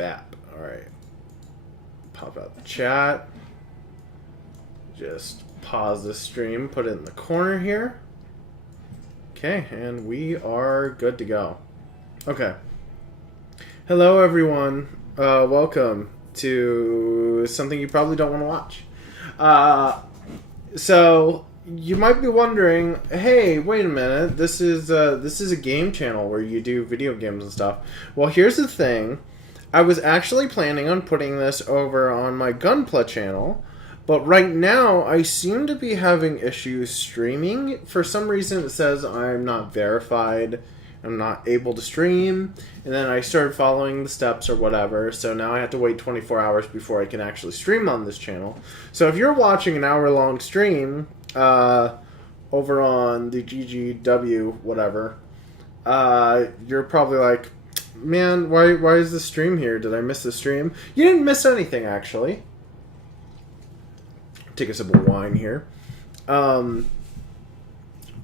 BAP. Alright. Pop out the chat. Just pause the stream, put it in the corner here. Okay, and we are good to go. Okay. Hello, everyone. Welcome to something you probably don't want to watch. So you might be wondering, hey, wait a minute. This is a game channel where you do video games and stuff. Well, here's the thing. I was actually planning on putting this over on my Gunpla channel, but right now I seem to be having issues streaming. For some reason it says I'm not verified, I'm not able to stream, and then I started following the steps or whatever, so now I have to wait 24 hours before I can actually stream on this channel. So if you're watching an hour-long stream over on the GGW whatever, you're probably like, man, why is the stream here? Did I miss the stream? You didn't miss anything, actually. Take a sip of wine here.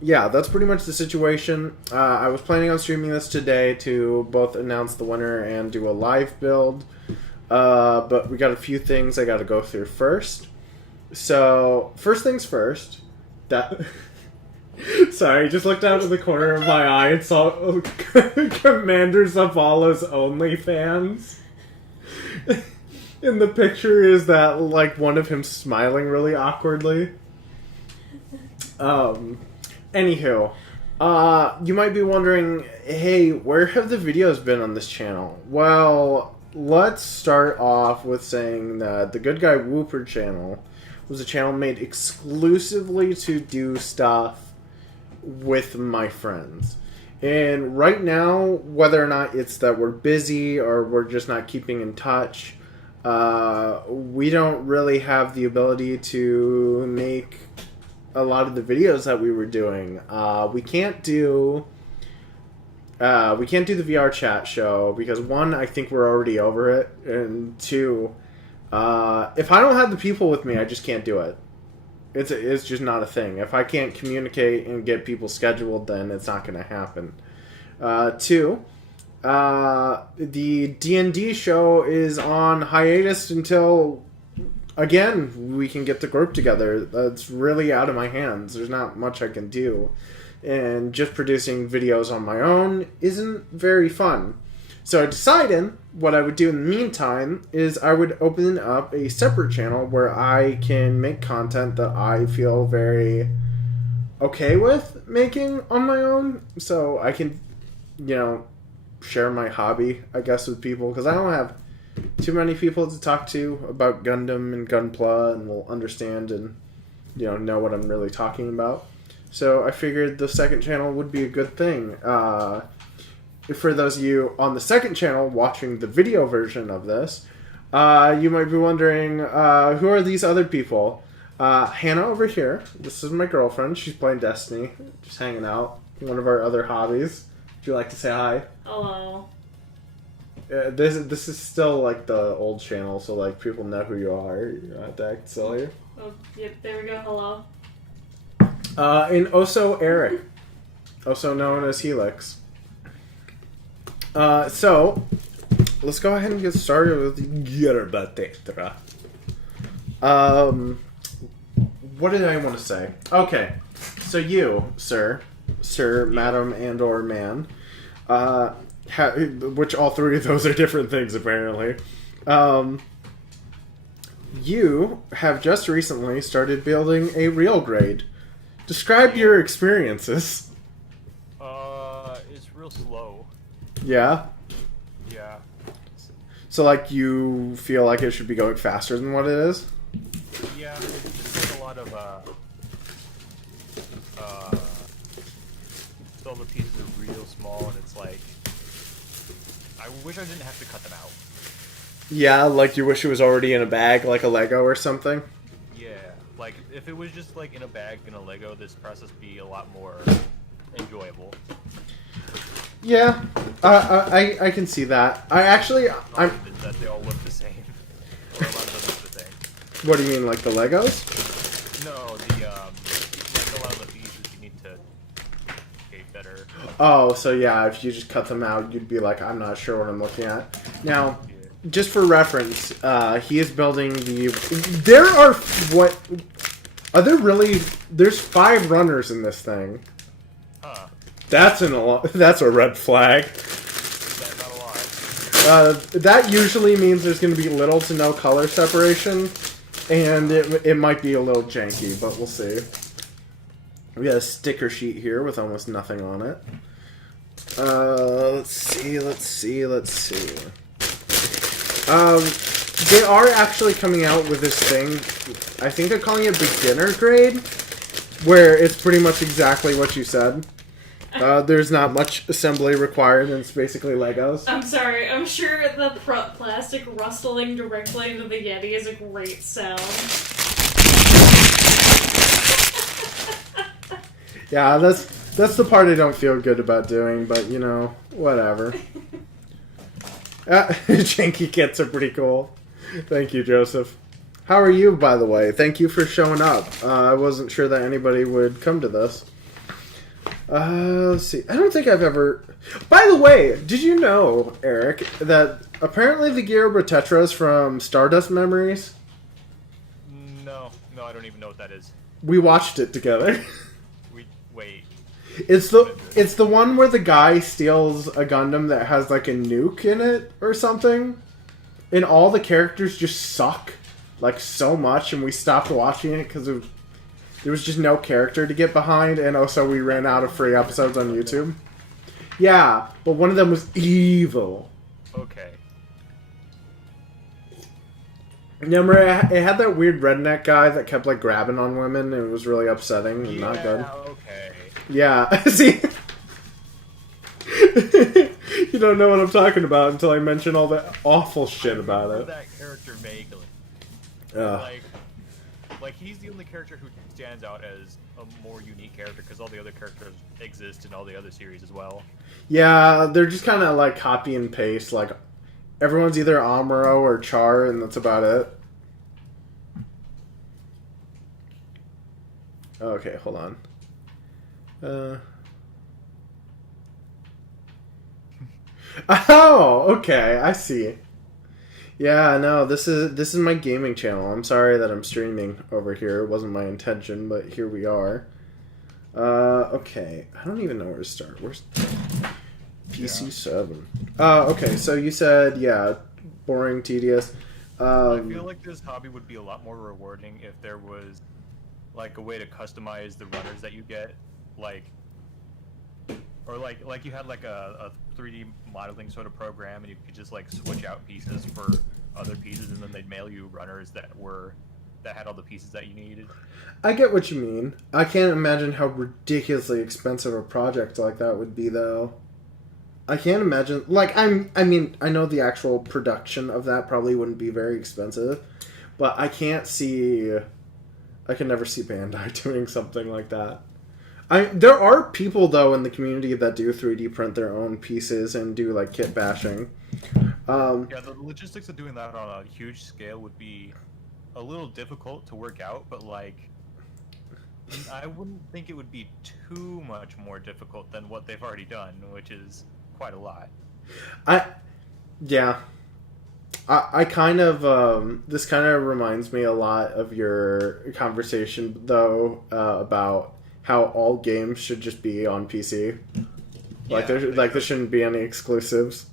Yeah, that's pretty much the situation. I was planning on streaming this today to both announce the winner and do a live build. But we got a few things I got to go through first. So, first things first. That... Sorry, just looked out of the corner of my eye and saw Commander Zavala's OnlyFans. And the picture is that, like, one of him smiling really awkwardly. Anywho, you might be wondering, hey, where have the videos been on this channel? Well, let's start off with saying that the Good Guy Wooper channel was a channel made exclusively to do stuff with my friends. And right now, whether or not it's that we're busy or we're just not keeping in touch, we don't really have the ability to make a lot of the videos that we were doing. We can't do the VR chat show because one, I think we're already over it, and two, if I don't have the people with me, I just can't do it. It's just not a thing. If I can't communicate and get people scheduled, then it's not going to happen. Two, the D&D show is on hiatus until, again, we can get the group together. That's really out of my hands. There's not much I can do. And just producing videos on my own isn't very fun. So I decided what I would do in the meantime is I would open up a separate channel where I can make content that I feel very okay with making on my own. So I can, share my hobby, I guess, with people. Because I don't have too many people to talk to about Gundam and Gunpla and will understand and, know what I'm really talking about. So I figured the second channel would be a good thing. For those of you on the second channel watching the video version of this, you might be wondering, who are these other people? Hannah over here. This is my girlfriend. She's playing Destiny. Just hanging out. One of our other hobbies. Would you like to say hi? Hello. This is still, like, the old channel, so, like, people know who you are. You don't have to act silly. Oh, yep, there we go. Hello. And also Eric. Also known as Helix. So, let's go ahead and get started with Gerbera-Tetra. What did I want to say? Okay, so you, sir, madam, and or man, which all three of those are different things apparently, you have just recently started building a real grade. Describe your experiences. It's real slow. Yeah? Yeah. So, like, you feel like it should be going faster than what it is? Yeah, it's just like a lot of, all the pieces are real small, and it's like, I wish I didn't have to cut them out. Yeah, like you wish it was already in a bag, like a Lego or something? Yeah, like, if it was just, like, in a bag in a Lego, this process would be a lot more enjoyable. Yeah, I can see that. I'm... That they all look the same. Or a lot of them look the same. What do you mean, like the Legos? No, like a lot of the pieces you need to get better. Oh, so yeah, if you just cut them out, you'd be like, I'm not sure what I'm looking at. Now, just for reference, he is building the... There are... What... Are there really... There's 5 runners in this thing. Huh. That's a red flag. That's not a lot. That usually means there's going to be little to no color separation, and it might be a little janky, but we'll see. We got a sticker sheet here with almost nothing on it. Let's see. They are actually coming out with this thing, I think they're calling it beginner grade, where it's pretty much exactly what you said. There's not much assembly required, and it's basically Legos. I'm sorry, I'm sure the plastic rustling directly into the Yeti is a great sound. Yeah, that's the part I don't feel good about doing, but, you know, whatever. Janky kits are pretty cool. Thank you, Joseph. How are you, by the way? Thank you for showing up. I wasn't sure that anybody would come to this. Let's see. I don't think I've ever... By the way, did you know, Eric, that apparently the Gerbera-Tetra is from Stardust Memories? No, I don't even know what that is. We watched it together. Wait. It's the one where the guy steals a Gundam that has like a nuke in it or something, and all the characters just suck like so much, and we stopped watching it because there was just no character to get behind, and also we ran out of free episodes on YouTube. Yeah, but one of them was evil. Okay. Remember, it had that weird redneck guy that kept like grabbing on women, and it was really upsetting and not good. Okay. Yeah, see? You don't know what I'm talking about until I mention all the awful shit about it. That character vaguely. Like he's the only character who stands out as a more unique character because all the other characters exist in all the other series as well. Yeah, they're just kind of like copy and paste. Like everyone's either Amuro or Char, and that's about it. Okay, hold on. Oh, okay, I see. Yeah, no, this is my gaming channel. I'm sorry that I'm streaming over here. It wasn't my intention, but here we are. Okay, I don't even know where to start. Where's PC7? Okay, so you said, yeah, boring, tedious. I feel like this hobby would be a lot more rewarding if there was like a way to customize the runners that you get, like you had like a 3D modeling sort of program, and you could just like switch out pieces for other pieces, and then they'd mail you runners that had all the pieces that you needed. I get what you mean. I can't imagine how ridiculously expensive a project like that would be, though. I can't imagine. Like, I mean, I know the actual production of that probably wouldn't be very expensive, but I can't see. I can never see Bandai doing something like that. There are people, though, in the community that do 3D print their own pieces and do, like, kit bashing. Yeah, the logistics of doing that on a huge scale would be a little difficult to work out, but, like, I wouldn't think it would be too much more difficult than what they've already done, which is quite a lot. Yeah. I kind of, this kind of reminds me a lot of your conversation, though, about how all games should just be on PC. Like, there shouldn't be any exclusives.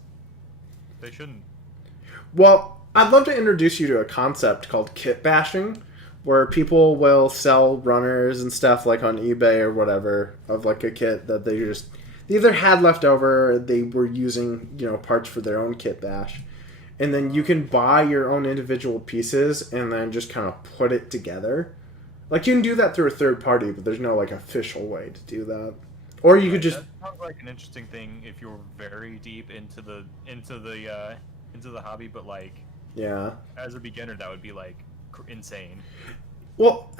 They shouldn't. Well, I'd love to introduce you to a concept called kit bashing, where people will sell runners and stuff, like, on eBay or whatever, of, like, a kit that they either had left over, or they were using, you know, parts for their own kit bash. And then you can buy your own individual pieces and then just kind of put it together. Like, you can do that through a third party, but there's no, like, official way to do that. Or you could just... That sounds like an interesting thing if you're very deep into the hobby, but, like... Yeah. As a beginner, that would be, like, insane. Well,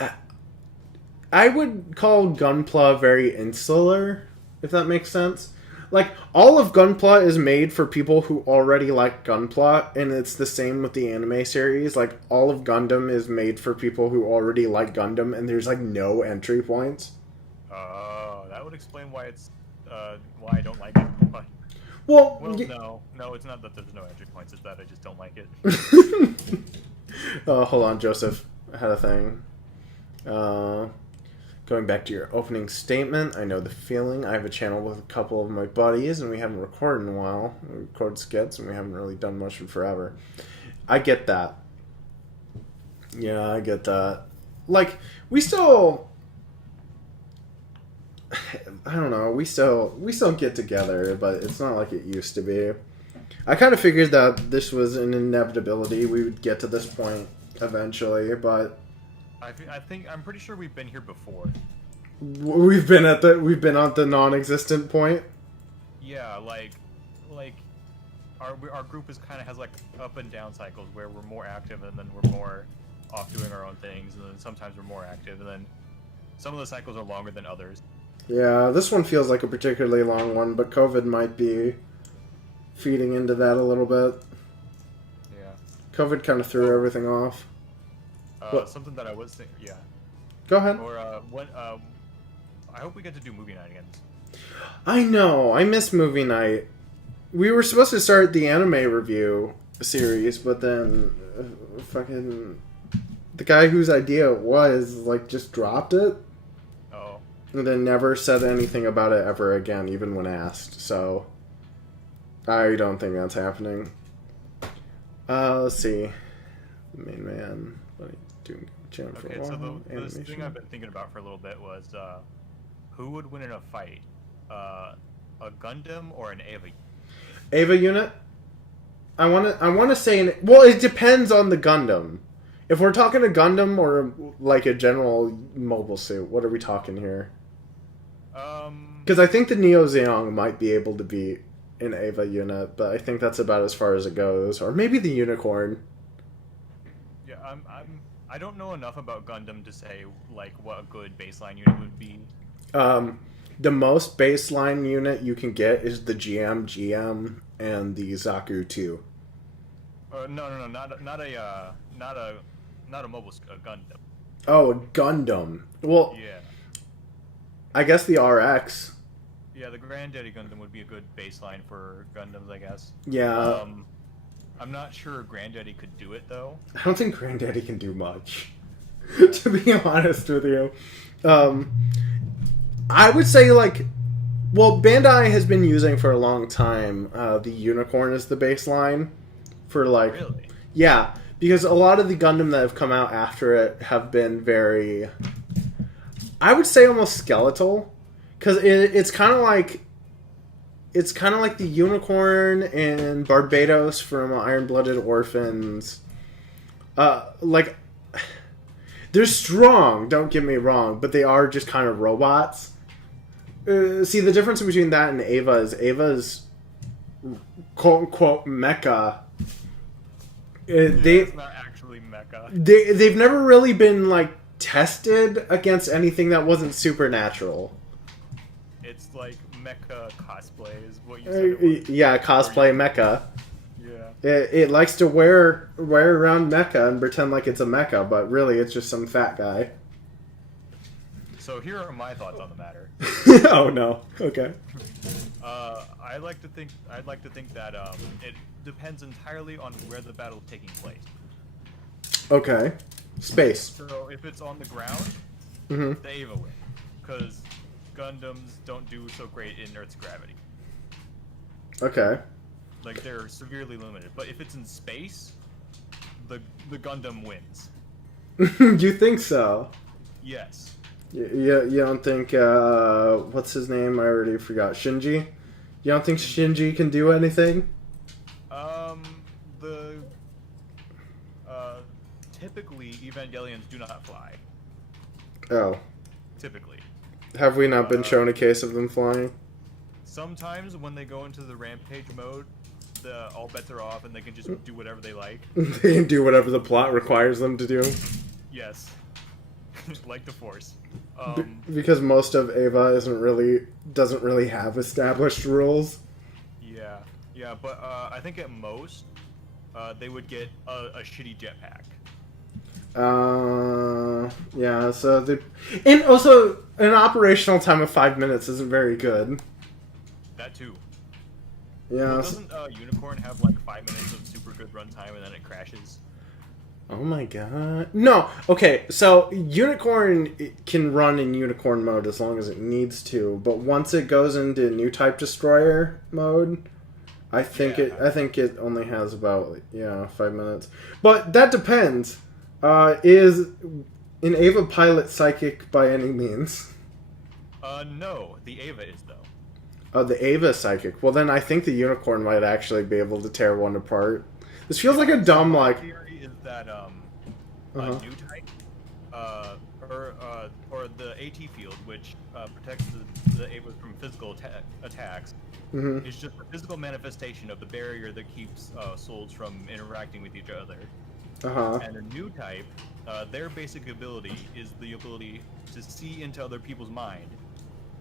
I would call Gunpla very insular, if that makes sense. Like, all of Gunpla is made for people who already like Gunpla, and it's the same with the anime series. Like, all of Gundam is made for people who already like Gundam, and there's, like, no entry points. Oh, that would explain why it's, why I don't like it. Well, Well, no, it's not that there's no entry points. It's that I just don't like it. Oh, hold on, Joseph. I had a thing. Going back to your opening statement, I know the feeling. I have a channel with a couple of my buddies, and we haven't recorded in a while. We record skits, and we haven't really done much in forever. I get that. Yeah, I get that. Like, we still... I don't know, we still get together, but it's not like it used to be. I kind of figured that this was an inevitability. We would get to this point eventually, but... I'm pretty sure we've been here before. We've been at the non-existent point. Yeah, like our group has like up and down cycles where we're more active and then we're more off doing our own things, and then sometimes we're more active, and then some of the cycles are longer than others. Yeah, this one feels like a particularly long one, but COVID might be feeding into that a little bit. Yeah. COVID kind of threw everything off. Something that I was thinking, yeah. Go ahead. Or I hope we get to do movie night again. I know, I miss movie night. We were supposed to start the anime review series, but then fucking the guy whose idea it was like just dropped it. Oh. And then never said anything about it ever again, even when asked. So I don't think that's happening. Let's see. The main man. What are you doing? Channel for a while. So the Animation. thing I've been thinking about for a little bit was who would win in a fight? A Gundam or an Eva? Ava unit? I want to say... well, it depends on the Gundam. If we're talking a Gundam or like a general mobile suit, what are we talking here? Because I think the Neo Zeong might be able to beat an Ava unit, but I think that's about as far as it goes. Or maybe the Unicorn. Yeah, I don't know enough about Gundam to say like what a good baseline unit would be. The most baseline unit you can get is the GM and the Zaku 2. No, not a mobile Gundam. Oh, a Gundam. Well, Yeah. I guess the RX. Yeah, the Granddaddy Gundam would be a good baseline for Gundams, I guess. Yeah. I'm not sure Granddaddy could do it though. I don't think Granddaddy can do much, to be honest with you. I would say, like, well, Bandai has been using for a long time the Unicorn as the baseline for, like... Really? Yeah, because a lot of the Gundam that have come out after it have been very... I would say almost skeletal, because it's kind of like... It's kind of like the Unicorn and Barbados from Iron-Blooded Orphans. Like, they're strong, don't get me wrong, but they are just kind of robots. See, the difference between that and Ava's quote-unquote mecha. It's not actually mecha. They've never really been, like, tested against anything that wasn't supernatural. It's like mecha cosplay is what you said it was. Yeah, cosplay mecha. Yeah. It likes to wear around mecha and pretend like it's a mecha, but really it's just some fat guy. So here are my thoughts on the matter. Oh no. Okay. I'd like to think that it depends entirely on where the battle is taking place. Okay. Space. So if it's on the ground, Mm-hmm. the Ava win, because Gundams don't do so great in Earth's gravity. Okay. Like, they're severely limited. But if it's in space, the Gundam wins. You think so? Yes. You don't think, what's his name? I already forgot. Shinji? You don't think Shinji can do anything? Typically, Evangelions do not fly. Oh. Typically. Have we not been shown a case of them flying? Sometimes when they go into the rampage mode, all bets are off and they can just do whatever they like. They can do whatever the plot requires them to do? Yes. Like the Force. Because most of Ava doesn't really have established rules. Yeah, but I think at most, they would get a shitty jetpack. Yeah, so and also an operational time of 5 minutes isn't very good. That too. Yeah. Well, doesn't Unicorn have like 5 minutes of super good runtime and then it crashes? Oh my god. No. Okay, so Unicorn can run in Unicorn mode as long as it needs to, but once it goes into new type destroyer mode, I think it only has about 5 minutes. But that depends. Is an Ava pilot psychic by any means? No, the Ava is though. Oh, the Ava is psychic. Well, then I think the Unicorn might actually be able to tear one apart. This feels like a dumb My theory is that new type, or the AT field, which protects the Ava from physical attacks, is just a physical manifestation of the barrier that keeps souls from interacting with each other. And a new type, their basic ability is the ability to see into other people's mind.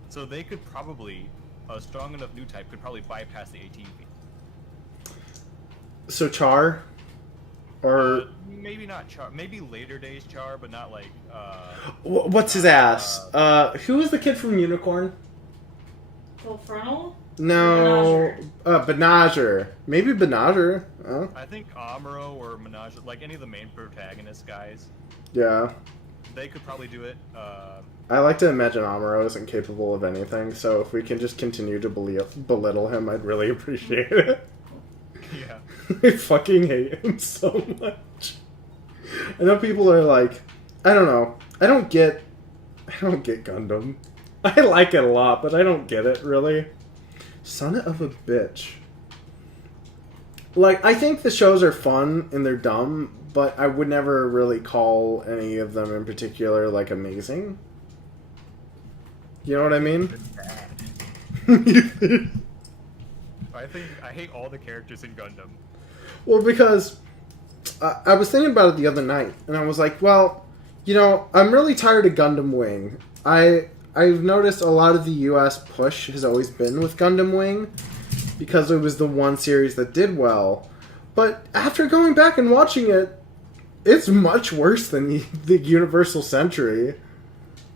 So they could probably, a strong enough new type could probably bypass the AT field. So Char? Or maybe not Char, maybe later days Char, but not like what's his ass? Who was the kid from Unicorn? Full frontal? No, Benager. Maybe Benager. Oh. I think Amuro or Menage, like any of the main protagonist guys. Yeah. They could probably do it. I like to imagine Amuro isn't capable of anything, so if we can just continue to belittle him, I'd really appreciate it. Yeah. I fucking hate him so much. I know people are like, I don't know. I don't get Gundam. I like it a lot, but I don't get it, really. Son of a bitch. Like, I think the shows are fun and they're dumb, but I would never really call any of them in particular, like, amazing. You know what I mean? I hate all the characters in Gundam. Well, because I was thinking about it the other night, and I was like, well, you know, I'm really tired of Gundam Wing. I've noticed a lot of the US push has always been with Gundam Wing, because it was the one series that did well. But after going back and watching it, it's much worse than the Universal Century.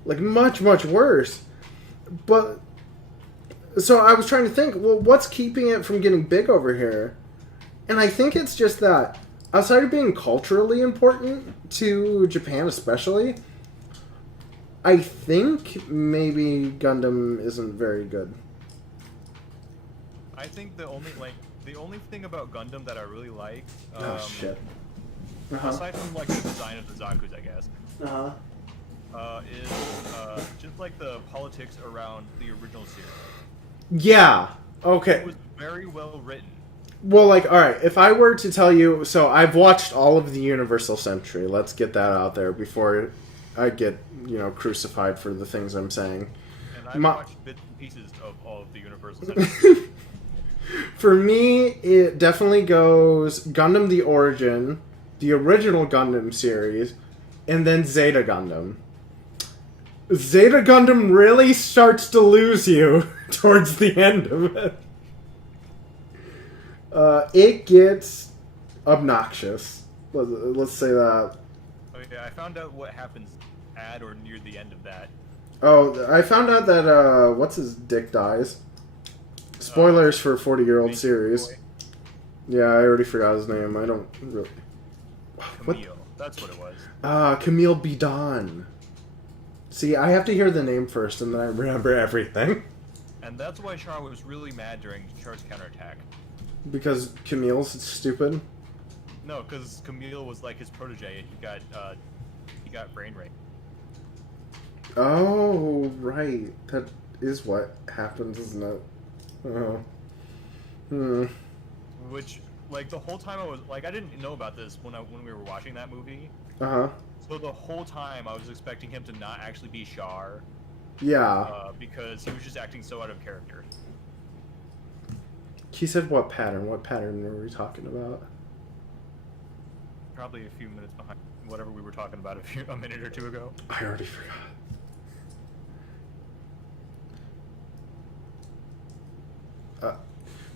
Like, much, much worse. But, so I was trying to think, well, what's keeping it from getting big over here? And I think it's just that, outside of being culturally important to Japan especially, I think maybe Gundam isn't very good. I think the only thing about Gundam that I really like, shit. aside from like the design of the Zaku's, I guess, is just like the politics around the original series. Yeah. Okay. It was very well written. Well, like, alright, if I were to tell you... So, I've watched all of the Universal Century. Let's get that out there before I get, crucified for the things I'm saying. And I've watched bits and pieces of all of the Universal Century. For me, it definitely goes Gundam the Origin, the original Gundam series, and then Zeta Gundam. Zeta Gundam really starts to lose you towards the end of it. It gets obnoxious. Let's say that. Oh yeah, I found out what happens at or near the end of that. Oh, I found out that, what's his dick dies. Spoilers for a 40-year-old series. Yeah, I already forgot his name. I don't really... Camille, that's what it was. Camille Bidon. See, I have to hear the name first, and then I remember everything. And that's why Char was really mad during Char's counterattack. Because Camille's stupid? No, because Camille was like his protege, and he got brain raped. Oh, right. That is what happens, isn't it? Oh. Which, like, the whole time I was like, I didn't know about this when we were watching that movie. So the whole time I was expecting him to not actually be Char. Yeah. Because he was just acting so out of character. He said what pattern? What pattern were we talking about? Probably a few minutes behind whatever we were talking about a minute or two ago. I already forgot.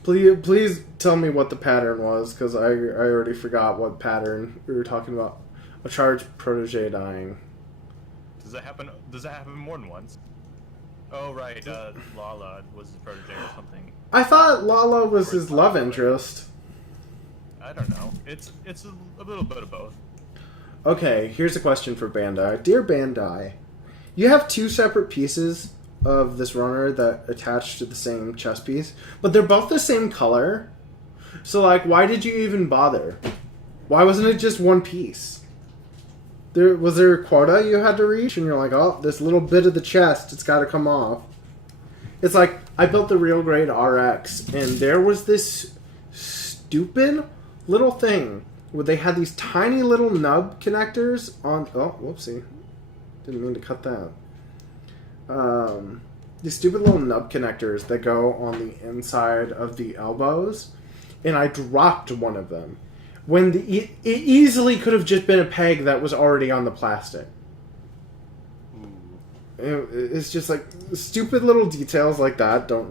Please tell me what the pattern was, because I already forgot what pattern we were talking about. A charged protege dying. Does that happen more than once? Oh right, Lala was his protege or something. I thought Lala was his love interest. I don't know. It's a little bit of both. Okay, here's a question for Bandai. Dear Bandai, you have two separate pieces of this runner that attach to the same chess piece, but they're both the same color. So, like, why did you even bother? Why wasn't it just one piece? Was there a quota you had to reach, and you're like, oh, this little bit of the chest, it's got to come off. It's like, I built the Real Grade RX, and there was this stupid little thing where they had these tiny little nub connectors on... Oh, whoopsie. Didn't mean to cut that. These stupid little nub connectors that go on the inside of the elbows, and I dropped one of them. When it easily could have just been a peg that was already on the plastic. It's just like, stupid little details like that they're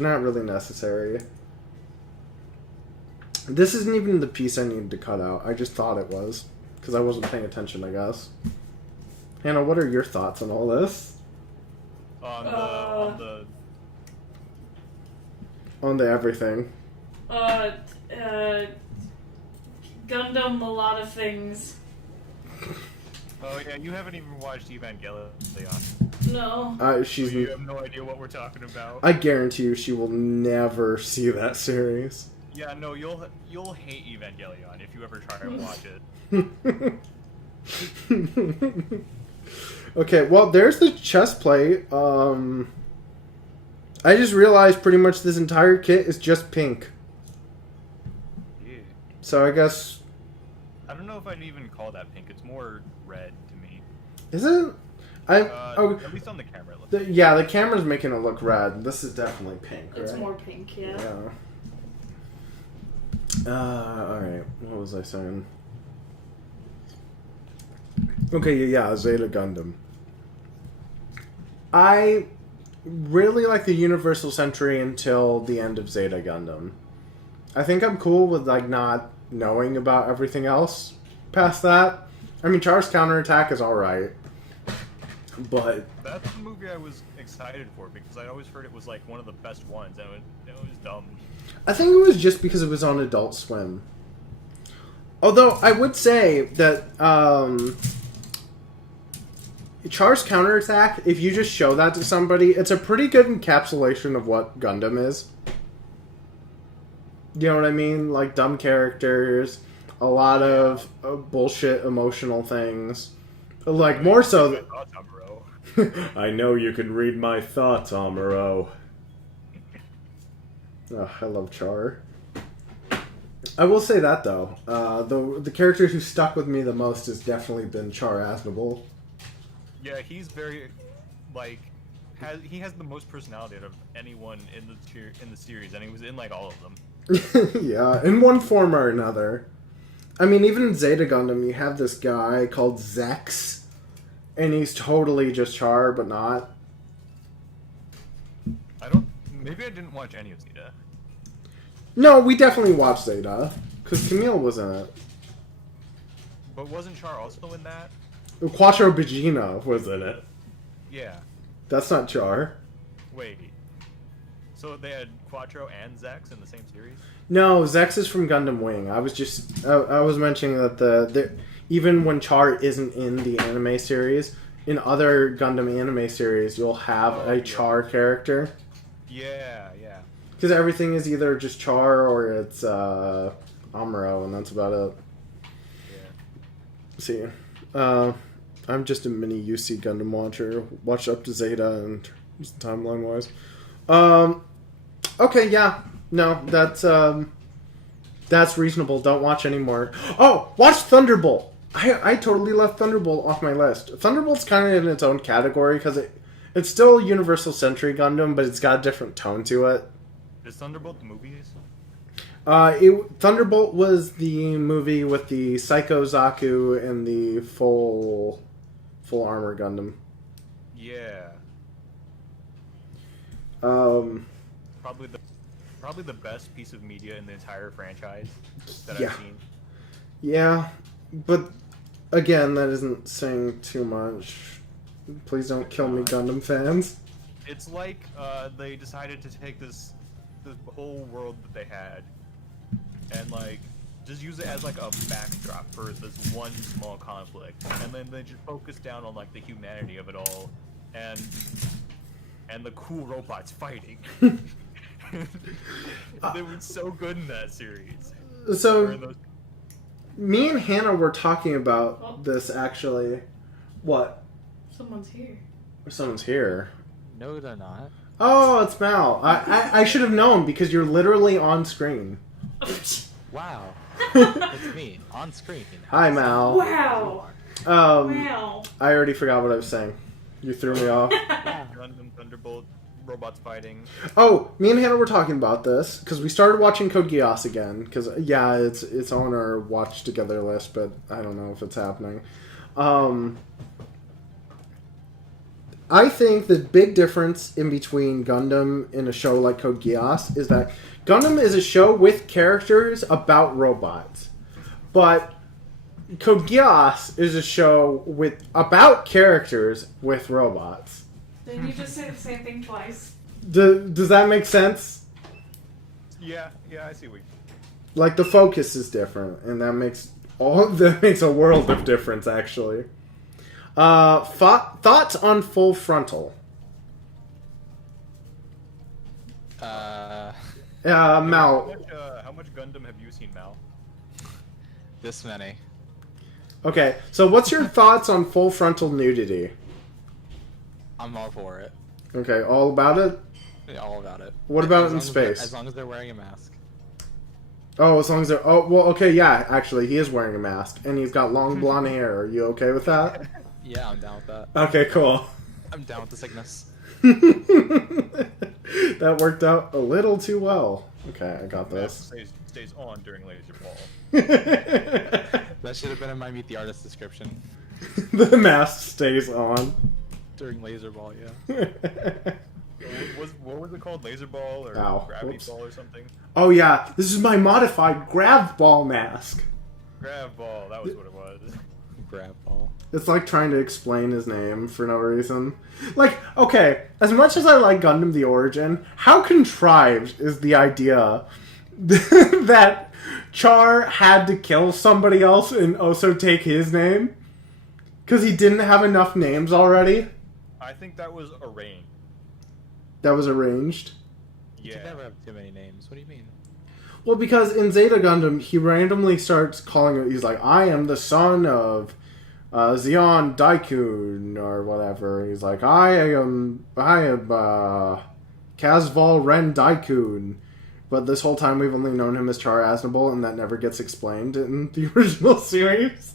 not really necessary. This isn't even the piece I needed to cut out. I just thought it was, because I wasn't paying attention, I guess. Hannah, what are your thoughts on all this? On the everything. Gundam, a lot of things. Oh yeah, you haven't even watched Evangelion. No. You have no idea what we're talking about. I guarantee you she will never see that series. Yeah, no, you'll hate Evangelion if you ever try to watch it. Okay, well, there's the chest plate. I just realized pretty much this entire kit is just pink. Yeah. So I guess... I don't know if I'd even call that pink. It's more red to me. Is it? At least on the camera. Yeah, the camera's making it look red. This is definitely pink, right? It's more pink, yeah. Alright. What was I saying? Okay, yeah, Zeta Gundam. I really like the Universal Century until the end of Zeta Gundam. I think I'm cool with, like, not knowing about everything else past that. I mean, Char's Counterattack is alright. But... That's the movie I was excited for, because I always heard it was, like, one of the best ones, and it was dumb. I think it was just because it was on Adult Swim. Although, I would say that, Char's Counterattack, if you just show that to somebody, it's a pretty good encapsulation of what Gundam is. You know what I mean? Like, dumb characters, a lot of bullshit emotional things. Like, more so... I know you can read my thoughts, Amuro. Oh, I love Char. I will say that, though. The character who stuck with me the most has definitely been Char Aznable. Yeah, he's very, like, he has the most personality out of anyone in the series, and he was in, like, all of them. Yeah, in one form or another. I mean, even in Zeta Gundam, you have this guy called Zex, and he's totally just Char, but not. Maybe I didn't watch any of Zeta. No, we definitely watched Zeta, because Camille was in it. But wasn't Char also in that? Quattro Bagina was in it. Yeah. That's not Char. Wait. So they had Quattro and Zex in the same series? No, Zex is from Gundam Wing. I was mentioning that even when Char isn't in the anime series, in other Gundam anime series, you'll have a Char character. Yeah, yeah. Because everything is either just Char or it's Amuro, and that's about it. Yeah. See, I'm just a mini UC Gundam watcher. Watched up to Zeta and timeline-wise. Okay, yeah. No, that's reasonable. Don't watch anymore. Oh, watch Thunderbolt! I totally left Thunderbolt off my list. Thunderbolt's kind of in its own category, because it's still Universal Century Gundam, but it's got a different tone to it. Is Thunderbolt the movies? Thunderbolt was the movie with the Psycho Zaku and the full armor Gundam. Yeah. Probably the best piece of media in the entire franchise that I've seen. Yeah, but again, that isn't saying too much. Please don't kill me, Gundam fans. It's like they decided to take this whole world that they had and like just use it as like a backdrop for this one small conflict, and then they just focus down on like the humanity of it all and the cool robots fighting. They were so good in that series. So me and Hannah were talking about this actually. What? Someone's here. Someone's here. No, they're not. Oh, it's Mal. I should have known because you're literally on screen. Wow. It's me, on screen. Hi, Mal. Wow. Wow. I already forgot what I was saying. You threw me off. Gundam, Thunderbolt, robots fighting. Oh, me and Hannah were talking about this because we started watching Code Geass again. Because yeah, it's on our watch together list, but I don't know if it's happening. I think the big difference in between Gundam and a show like Code Geass is that Gundam is a show with characters about robots, but Code Geass is a show about characters with robots. Then you just say the same thing twice. Does that make sense? Yeah, I see what you... Like the focus is different, and that makes a world of difference actually. Thoughts on Full Frontal? Mal. How much Gundam have you seen, Mal? This many. Okay, so what's your thoughts on Full Frontal nudity? I'm all for it. Okay, all about it? Yeah, all about it. What about in As space? long as they're wearing a mask. Oh, as long as they're... Oh, well, okay, yeah, actually, he is wearing a mask, and he's got long blonde hair. Are you okay with that? Yeah, I'm down with that. Okay, cool. I'm down with the sickness. That worked out a little too well. Okay, I got this. Stays on during laser ball. That should have been in my Meet the Artist description. The mask stays on. During laser ball, yeah. What was it called? Laser ball or Ow, gravity whoops. ball or something? Oh yeah, this is my modified grav ball mask. Grav ball, that was what it was. Grab ball. It's like trying to explain his name for no reason. Like, okay, as much as I like Gundam the Origin, how contrived is the idea that Char had to kill somebody else and also take his name? Because he didn't have enough names already? I think that was arranged. That was arranged? You Yeah. can never have too many names. What do you mean? Well, because in Zeta Gundam, he randomly starts calling it, he's like, I am the son of Zeon Daikun, or whatever. He's like, I am Kazval Ren Daikun. But this whole time we've only known him as Char Aznable, and that never gets explained in the original series.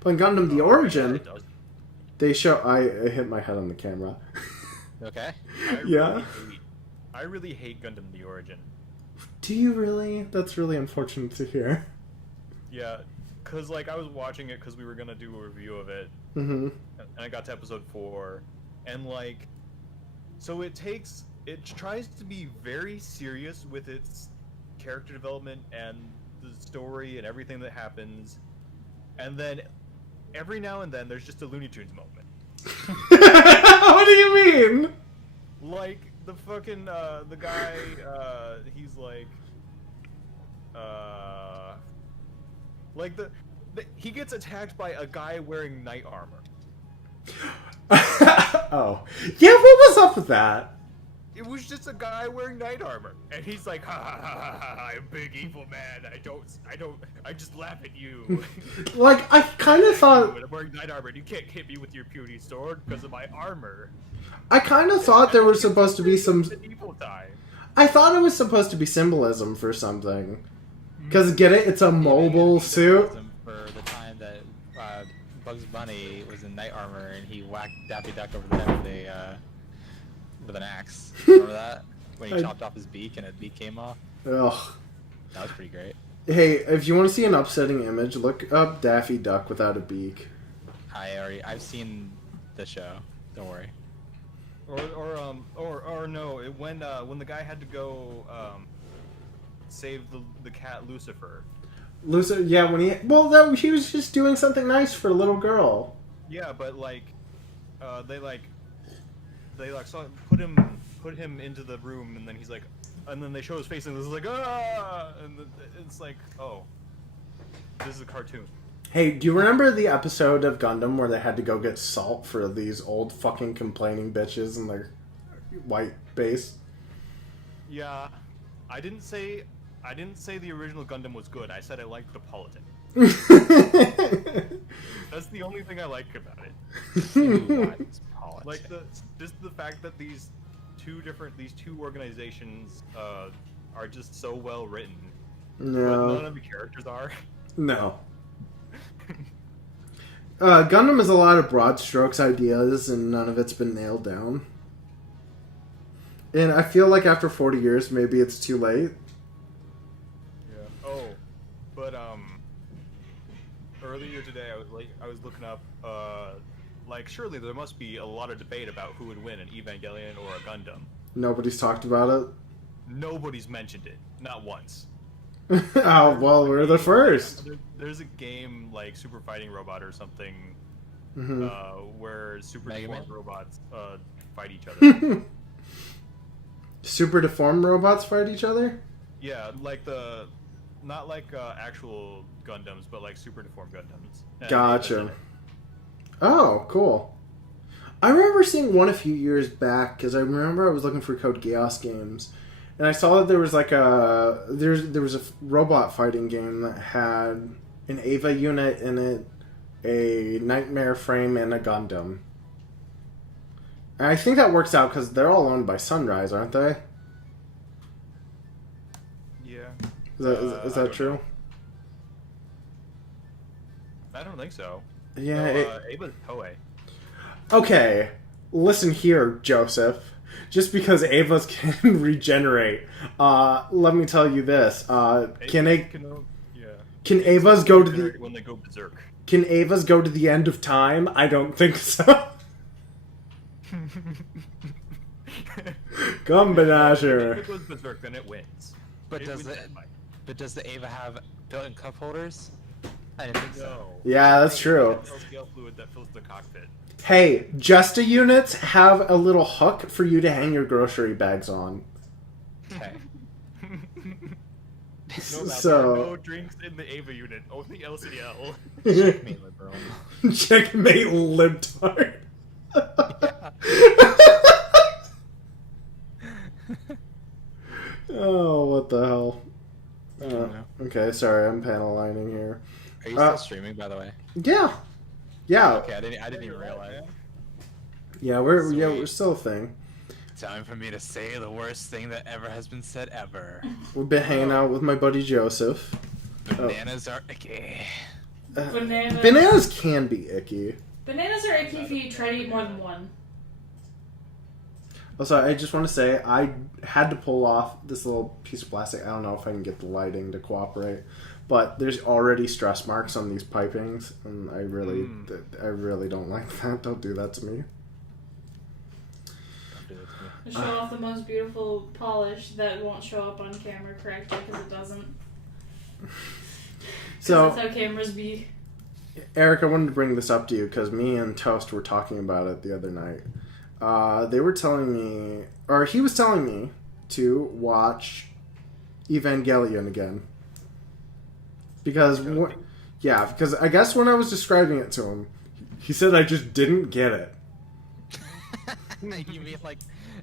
But in Gundam the Origin, they show... I hit my head on the camera. Okay. Yeah? I really hate Gundam the Origin. Do you really? That's really unfortunate to hear. Yeah, because like I was watching it because we were going to do a review of it. Mm-hmm. And I got to episode 4. And like... So it tries to be very serious with its character development and the story and everything that happens. And then every now and then there's just a Looney Tunes moment. What do you mean? Like the fucking the guy he's like he gets attacked by a guy wearing knight armor. Oh. Yeah, what was up with that? It was just a guy wearing knight armor, and he's like, ha ha ha ha ha! I'm a big evil man. I just laugh at you. Like, I kind of thought... I'm wearing knight armor, and you can't hit me with your puny sword because of my armor. I kind of thought there was supposed to be some... Evil time. I thought it was supposed to be symbolism for something. Because, get it? It's a mobile suit. For the time that Bugs Bunny was in knight armor and he whacked Daffy Duck over the head with an axe. Remember that? When he chopped off his beak and his beak came off? Ugh. That was pretty great. Hey, if you want to see an upsetting image, look up Daffy Duck without a beak. I've seen the show. Don't worry. Or no, when the guy had to go save the cat Lucifer. Yeah, when he... Well, he was just doing something nice for a little girl. Yeah, but like put him into the room, and then he's like, and then they show his face, and it's like, ah, and it's like, oh, this is a cartoon. Hey, do you remember the episode of Gundam where they had to go get salt for these old fucking complaining bitches in their white base? Yeah, I didn't say the original Gundam was good. I said I liked the politics. That's the only thing I like about it. Like just the fact that these two organizations are just so well written. No. But none of the characters are. No. Gundam is a lot of broad strokes ideas, and none of it's been nailed down. And I feel like after 40 years, maybe it's too late. Yeah. Oh, but earlier today I was looking up surely there must be a lot of debate about who would win, an Evangelion or a Gundam. Nobody's talked about it. Nobody's mentioned it, not once. Oh well, we're the first. There's a game like Super Fighting Robot or something, where super deformed robots fight each other. Super deformed robots fight each other? Yeah, not like actual Gundams, but like super deformed Gundams. And Gotcha. Oh, cool. I remember seeing one a few years back because I remember I was looking for Code Geass games, and I saw that there was there was a robot fighting game that had an Eva unit in it, a Nightmare frame, and a Gundam. And I think that works out because they're all owned by Sunrise, aren't they? Yeah. Is that true? Know. I don't think so. Yeah. No, Ava's Toei. Okay, listen here, Joseph. Just because Avas can regenerate, let me tell you this: can Avas go to the when they go berserk? Can Avas go to the end of time? I don't think so. Combination. If it goes berserk, then it wins. But does the Ava have built-in cup holders? I didn't think so. Yeah, that's true. LCL fluid that fills the cockpit. Hey, Justa units have a little hook for you to hang your grocery bags on. Okay. No drinks in the Ava unit, only LCL. Checkmate, liberal. Checkmate, libtard. Oh, what the hell? Okay, sorry, I'm panel lining here. Are you still streaming, by the way? Yeah. Yeah. Okay, I didn't even realize. Yeah, we're still a thing. Time for me to say the worst thing that ever has been said ever. We've been hanging out with my buddy Joseph. Bananas are icky. Bananas can be icky. Bananas are icky if you try to eat more than one. Also, I just want to say, I had to pull off this little piece of plastic. I don't know if I can get the lighting to cooperate, but there's already stress marks on these pipings, and I really don't like that. Don't do that to me. Show off the most beautiful polish that won't show up on camera correctly because it doesn't. So that's how cameras be. Eric, I wanted to bring this up to you because me and Toast were talking about it the other night. They were telling me, or he was telling me, to watch Evangelion again. Because, because I guess when I was describing it to him, he said I just didn't get it. You mean like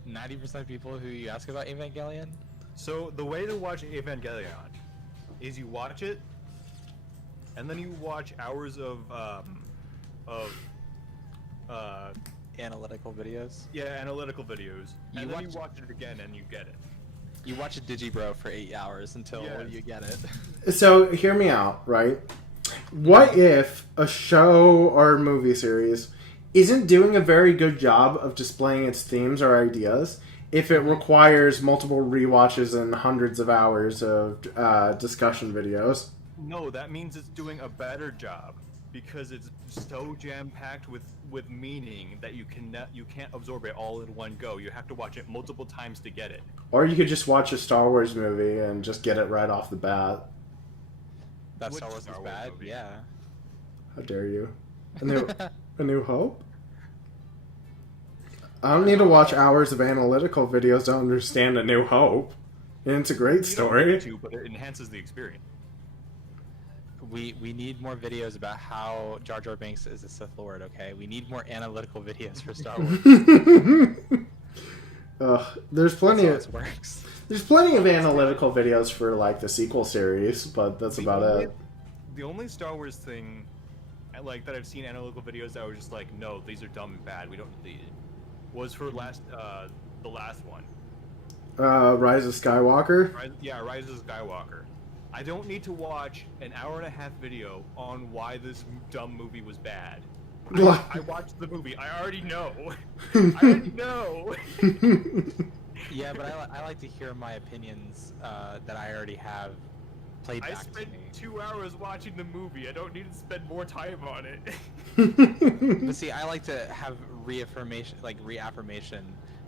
90% of people who you ask about Evangelion? So the way to watch Evangelion is you watch it, and then you watch hours of analytical videos. Yeah, analytical videos. And then you watch it again, and you get it. You watch a Digibro for 8 hours until you get it. So hear me out, right? What if a show or movie series isn't doing a very good job of displaying its themes or ideas if it requires multiple rewatches and hundreds of hours of discussion videos? No, that means it's doing a better job because it's so jam-packed with meaning that you can't absorb it all in one go. You have to watch it multiple times to get it. Or you could just watch a Star Wars movie and just get it right off the bat. That Star Wars is bad? Movie? Yeah. How dare you? A New Hope? I don't need to watch hours of analytical videos to understand A New Hope. And it's a great You don't story. need to, but it enhances the experience. We need more videos about how Jar Jar Binks is a Sith Lord, okay? We need more analytical videos for Star Wars. There's plenty That's of how this works. there's plenty of analytical videos for like the sequel series, but that's about it. The only Star Wars thing, like that I've seen analytical videos that were just like, no, these are dumb and bad. We don't need it. Was for the last one. Rise of Skywalker. Rise of Skywalker. I don't need to watch an hour-and-a-half video on why this dumb movie was bad. I watched the movie. I already know. I already know. Yeah, but I like to hear my opinions that I already have played back I to spent me. 2 hours watching the movie. I don't need to spend more time on it. But see, I like to have reaffirmation,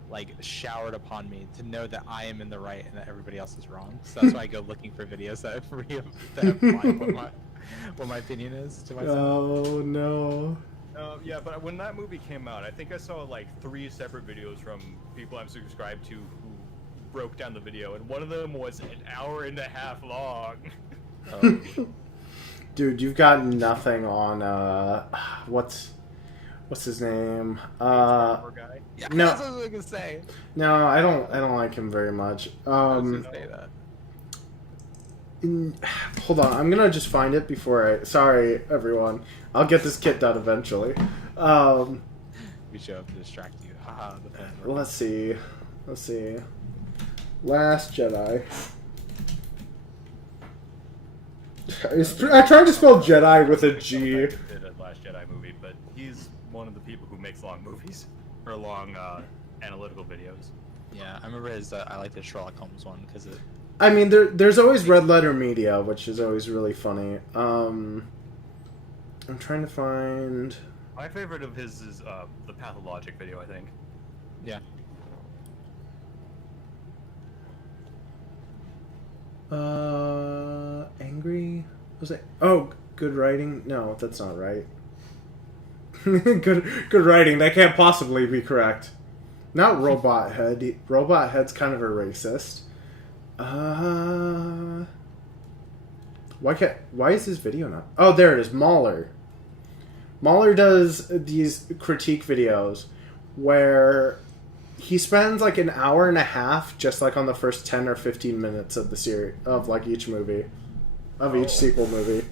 like showered upon me to know that I am in the right and that everybody else is wrong. So that's why I go looking for videos that apply what my opinion is to myself. Oh no. Yeah, but when that movie came out, I think I saw like 3 separate videos from people I'm subscribed to who broke down the video, and one of them was an hour-and-a-half long. Dude, you've got nothing on what's his name? Guy. Yeah, No. that's what I was gonna say. No, I don't like him very much. I was gonna say that. Hold on, I'm gonna just find it before I. Sorry, everyone. I'll get this kit done eventually. We show up to distract you. Haha. Let's see. Last Jedi. I tried to spell Jedi with a G. Did a Last Jedi movie, but he's one of the people who makes long movies or long analytical videos. Yeah, I remember his. I like the Sherlock Holmes one because it. I mean, there's always Red Letter Media, which is always really funny. I'm trying to find. My favorite of his is the Pathologic video, I think. Yeah. Angry? Was it? Oh, good writing? No, that's not right. good writing. That can't possibly be correct. Not Robot Head. Robot Head's kind of a racist. Why is this video not? Oh, there it is. Mauler. Mauler does these critique videos where he spends like an hour and a half just like on the first 10 or 15 minutes of the series of like each movie, of each sequel movie.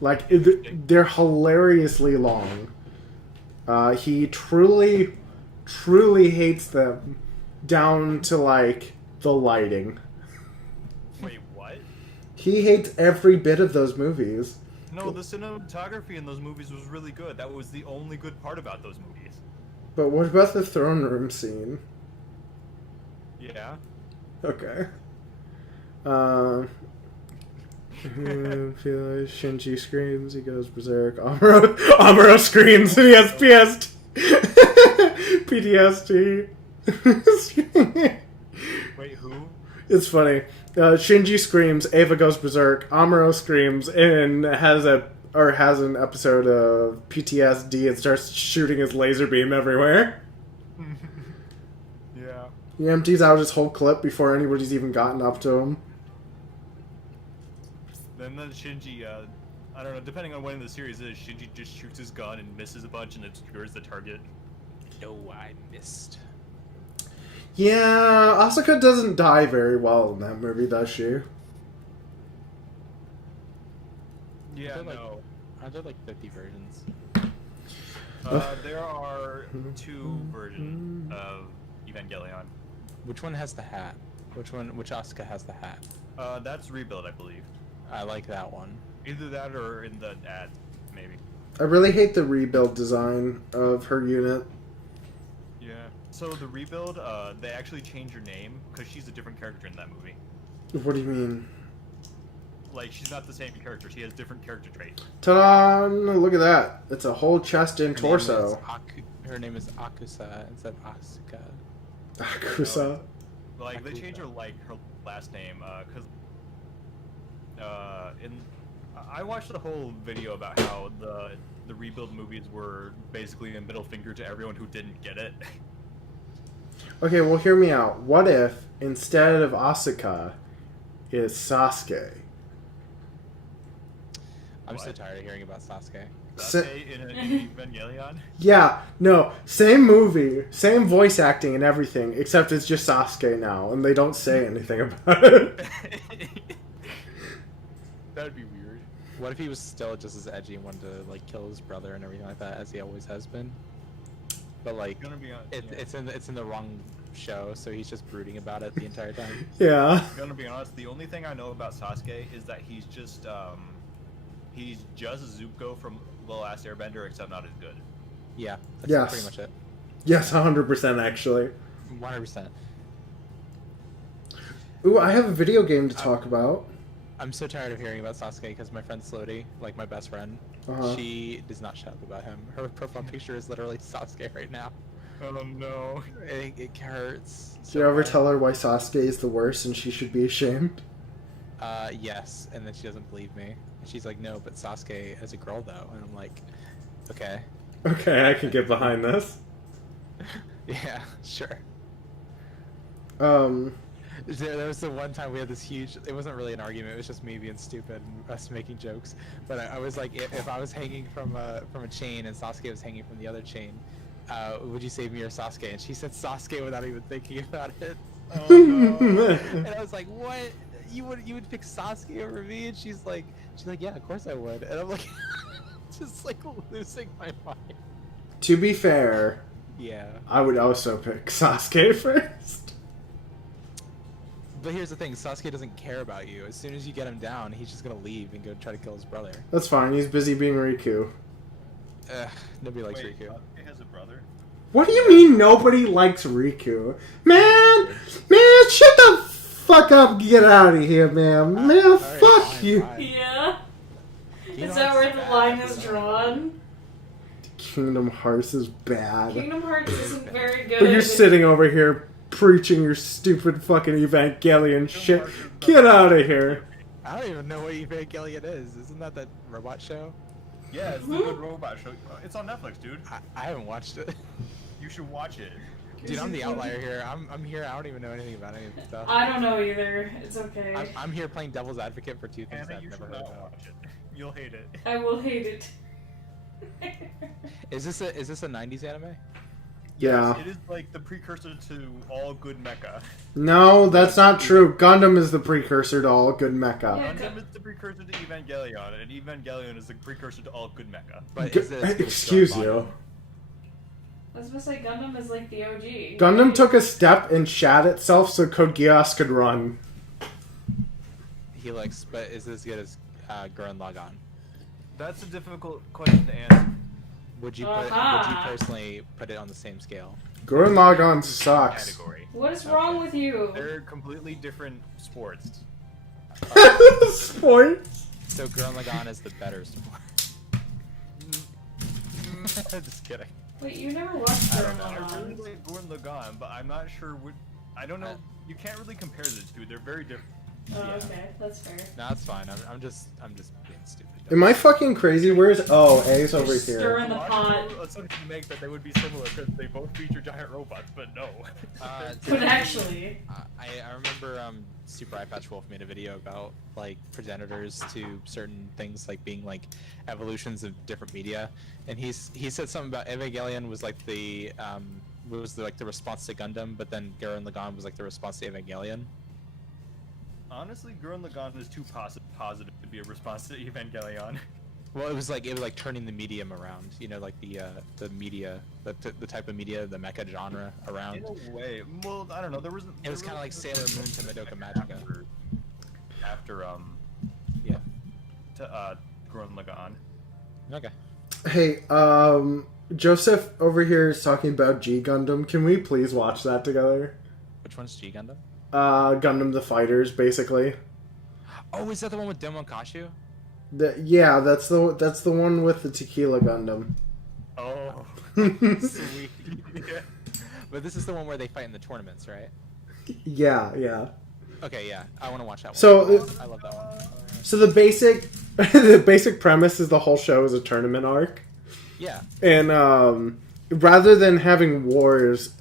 Like they're hilariously long. He truly hates them down to like the lighting. Wait, what? He hates every bit of those movies. No, the cinematography in those movies was really good. That was the only good part about those movies. But what about the throne room scene? Yeah. Okay. Shinji screams, he goes berserk. Amuro screams, and he has PTSD. Wait, who? It's funny. Shinji screams, Ava goes berserk, Amuro screams, and has an episode of PTSD and starts shooting his laser beam everywhere. Yeah. He empties out his whole clip before anybody's even gotten up to him. Then Shinji, I don't know, depending on when in the series is, Shinji just shoots his gun and misses a bunch and obscures the target. No, I missed. Yeah, Asuka doesn't die very well in that movie, does she? Yeah, Like, no. Are there like 50 versions? There are 2 versions of Evangelion. Which one has the hat? Which Asuka has the hat? That's Rebuild, I believe. I like that one. Either that or in the ad, maybe. I really hate the rebuild design of her unit. Yeah. So the Rebuild, they actually change her name because she's a different character in that movie. What do you mean? Like, she's not the same character. She has different character traits. Ta-da! Look at that. It's a whole chest and torso. Her name is Akusa instead of Asuka. Akusa. Like, they change her, like, her last name, because... I watched the whole video about how the Rebuild movies were basically a middle finger to everyone who didn't get it. Okay, well, hear me out. What if instead of Asuka, is Sasuke? I'm so What? tired of hearing about Sasuke. Sasuke in Evangelion? Yeah, no, same movie, same voice acting and everything, except it's just Sasuke now, and they don't say anything about it. That'd be weird. What if he was still just as edgy and wanted to like kill his brother and everything like that, as he always has been? But like, Gonna be honest, it's in the wrong show, so he's just brooding about it the entire time. Yeah. Gonna be honest, the only thing I know about Sasuke is that he's just Zuko from The Last Airbender, except not as good. Yeah, that's Yes. pretty much it. Yes, 100% actually. 100%. Ooh, I have a video game to talk about. I'm so tired of hearing about Sasuke because my friend Slody, like my best friend, Uh-huh. she does not shut up about him. Her profile picture is literally Sasuke right now. Oh no. It hurts. Do you ever tell her why Sasuke is the worst and she should be ashamed? Yes, and then she doesn't believe me. And she's like, no, but Sasuke as a girl though, and I'm like, okay. Okay, I can get behind this. Yeah, sure. There was the one time we had this huge, it wasn't really an argument, it was just me being stupid and us making jokes. But I was like, if I was hanging from a chain and Sasuke was hanging from the other chain, would you save me or Sasuke? And she said Sasuke without even thinking about it. Oh no. And I was like, what? You would pick Sasuke over me? And she's like, yeah, of course I would. And I'm like, just like losing my mind. To be fair, Yeah. I would also pick Sasuke first. But here's the thing, Sasuke doesn't care about you. As soon as you get him down, he's just gonna leave and go try to kill his brother. That's fine, he's busy being Riku. Nobody likes Wait, Riku. Sasuke has a brother? What do you mean nobody likes Riku? Man, shut the fuck up and get out of here, man. Man, Alright, fuck fine, you. fine. Yeah. Kingdom Is that Hearts where the bad, line is you know? drawn? Kingdom Hearts is bad. Kingdom Hearts isn't very good. But you're sitting over here preaching your stupid fucking Evangelion shit. Get out of here. I don't even know what Evangelion is. Isn't that robot show? Yeah, it's the good robot show. It's on Netflix, dude. I haven't watched it. You should watch it. Dude, I'm the outlier here. I'm here. I don't even know anything about any of this stuff. I don't know either. It's okay. I'm here playing devil's advocate for two things Anna, I've you never should heard not about. watch it. You'll hate it. I will hate it. Is this a 90s anime? Yeah. It is like the precursor to all good mecha. No, that's not true. Gundam is the precursor to all good mecha. Yeah. Gundam is the precursor to Evangelion, and Evangelion is the precursor to all good mecha. But Gu- is it as good as Excuse Gundam? you. I was gonna say Gundam is like the OG. Gundam took a step and shat itself so Code Geass could run. Helix, but is it as good as Gurren Lagann? That's a difficult question to answer. Would you Aha. personally put it on the same scale? Gurren Lagann sucks. Category. What is wrong with you? They're completely different sports. Sports. So Gurren Lagann is the better sport. Just kidding. Wait, you never watched I don't Gurren know. I really Lagann? like Gurren Lagann, but I'm not sure what. I don't know. You can't really compare the two. They're very different. Oh, Yeah. okay, that's fair. No, that's fine. I'm just being stupid. Am I fucking crazy? Where's... Oh, A's over Stir here. in the pot. Assumption make that they would be similar because they both feature giant robots, but no. But actually, I remember Super Eye Patch Wolf made a video about like progenitors to certain things like being like evolutions of different media, and he said something about Evangelion was like the the response to Gundam, but then Gurren Lagann was like the response to Evangelion. Honestly, Gurren Lagann is too positive to be a response to Evangelion. Well, it was like turning the medium around, you know, like the media, the type of media, the mecha genre around. In a way, well, I don't know. There wasn't. It was kind of like Sailor Moon to Madoka Magica. After Yeah. to Gurren Lagann. Okay. Hey, Joseph over here is talking about G Gundam. Can we please watch that together? Which one's G Gundam? Gundam the Fighters, basically. Oh, is that the one with Demon Kashu? Yeah, that's the one with the Tequila Gundam. Oh. Sweet. Yeah. But this is the one where they fight in the tournaments, right? Yeah. Okay, yeah, I want to watch that one. So, I love that one. So the basic premise is the whole show is a tournament arc. Yeah. And rather than having wars,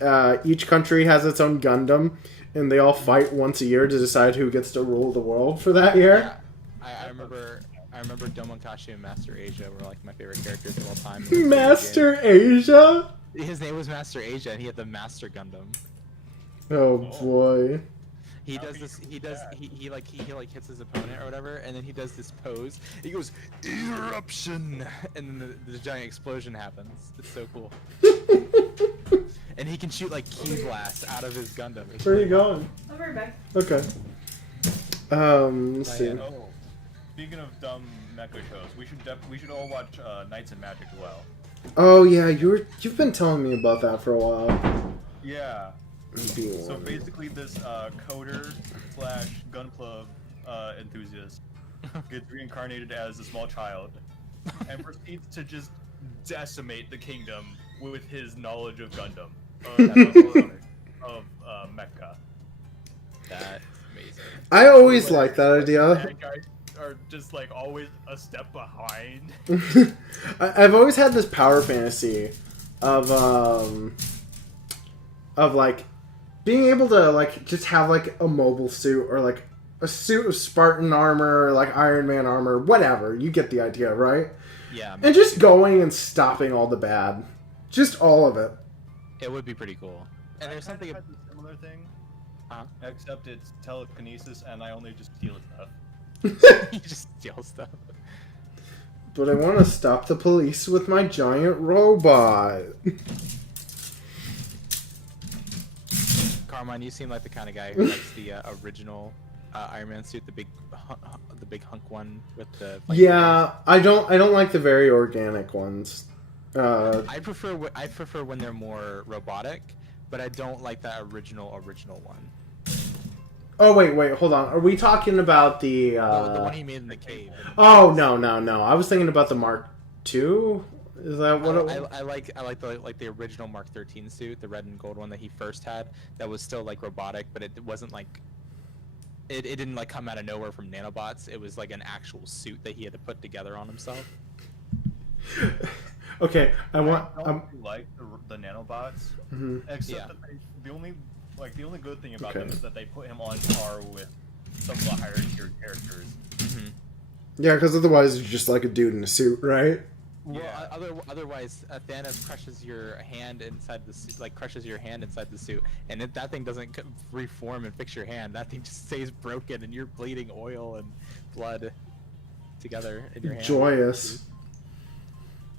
each country has its own Gundam, and they all fight once a year to decide who gets to rule the world for that year. Yeah, I remember Domonkashi and Master Asia were like my favorite characters of all time. Master Asia? His name was Master Asia, and he had the Master Gundam. Oh boy. He does this. He hits his opponent or whatever, and then he does this pose. He goes eruption, and then the giant explosion happens. It's so cool. And he can shoot like key blasts out of his Gundam. It's Where are you going? I'll be right back. Okay. Let's see. Oh, speaking of dumb mecha shows, we should all watch Knights and Magic as well. Oh yeah, you've been telling me about that for a while. Yeah. So basically, this coder / gun club enthusiast gets reincarnated as a small child and proceeds to just decimate the kingdom with his knowledge of Gundam, of mecha. That's amazing. I always like that idea. Bad guys are just like always a step behind. I've always had this power fantasy of like being able to like just have like a mobile suit or like a suit of Spartan armor or like Iron Man armor, whatever. You get the idea, right? Yeah. And just going and stopping all the bad. Just all of it. It would be pretty cool. And there's something. A similar thing, except it's telekinesis, and I only just steal stuff. You just steal stuff. But I want to stop the police with my giant robot. Carmine, you seem like the kind of guy who likes the original Iron Man suit, the big hunk one with the. Yeah, I don't like the very organic ones. I prefer when they're more robotic, but I don't like that original one. Oh wait, hold on. Are we talking about the one he made in the cave? Oh no! I was thinking about the Mark II. Is that what I like the original Mark 13 suit, the red and gold one that he first had. That was still like robotic, but it wasn't like it didn't like come out of nowhere from nanobots. It was like an actual suit that he had to put together on himself. Okay, I don't like the nanobots, Mm-hmm. except that the only good thing about them is that they put him on par with some of the higher tier characters. Mm-hmm. Yeah, because otherwise you're just like a dude in a suit, right? Well, Yeah. Otherwise, Thanos crushes your hand inside the suit, and if that thing doesn't reform and fix your hand, that thing just stays broken, and you're bleeding oil and blood together in your hand. Joyous.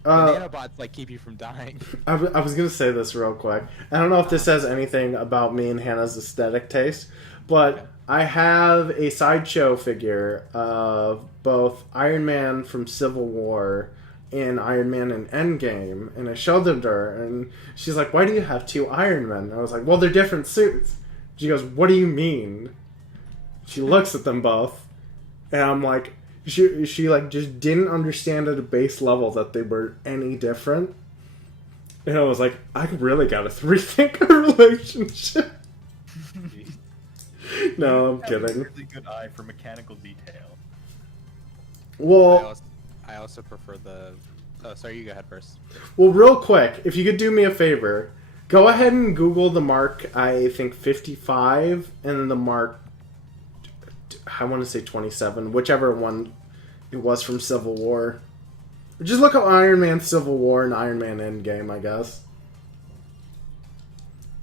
The nanobots like keep you from dying. I was gonna say this real quick. I don't know if this says anything about me and Hannah's aesthetic taste, but Okay. I have a sideshow figure of both Iron Man from Civil War and Iron Man in Endgame, and I showed them to her, and she's like, "Why do you have two Iron Men?" And I was like, "Well, they're different suits." She goes, "What do you mean?" She looks at them both, and I'm like, she like just didn't understand at a base level that they were any different. And I was like, I really gotta rethink our relationship. No, I'm I have a kidding. really good eye for mechanical detail. Well, I also prefer the. Oh, sorry, you go ahead first. well, real quick, if you could do me a favor, go ahead and Google the Mark, I think 55, and then the Mark, I want to say 27, whichever one it was from Civil War. Just look up Iron Man Civil War and Iron Man Endgame, I guess.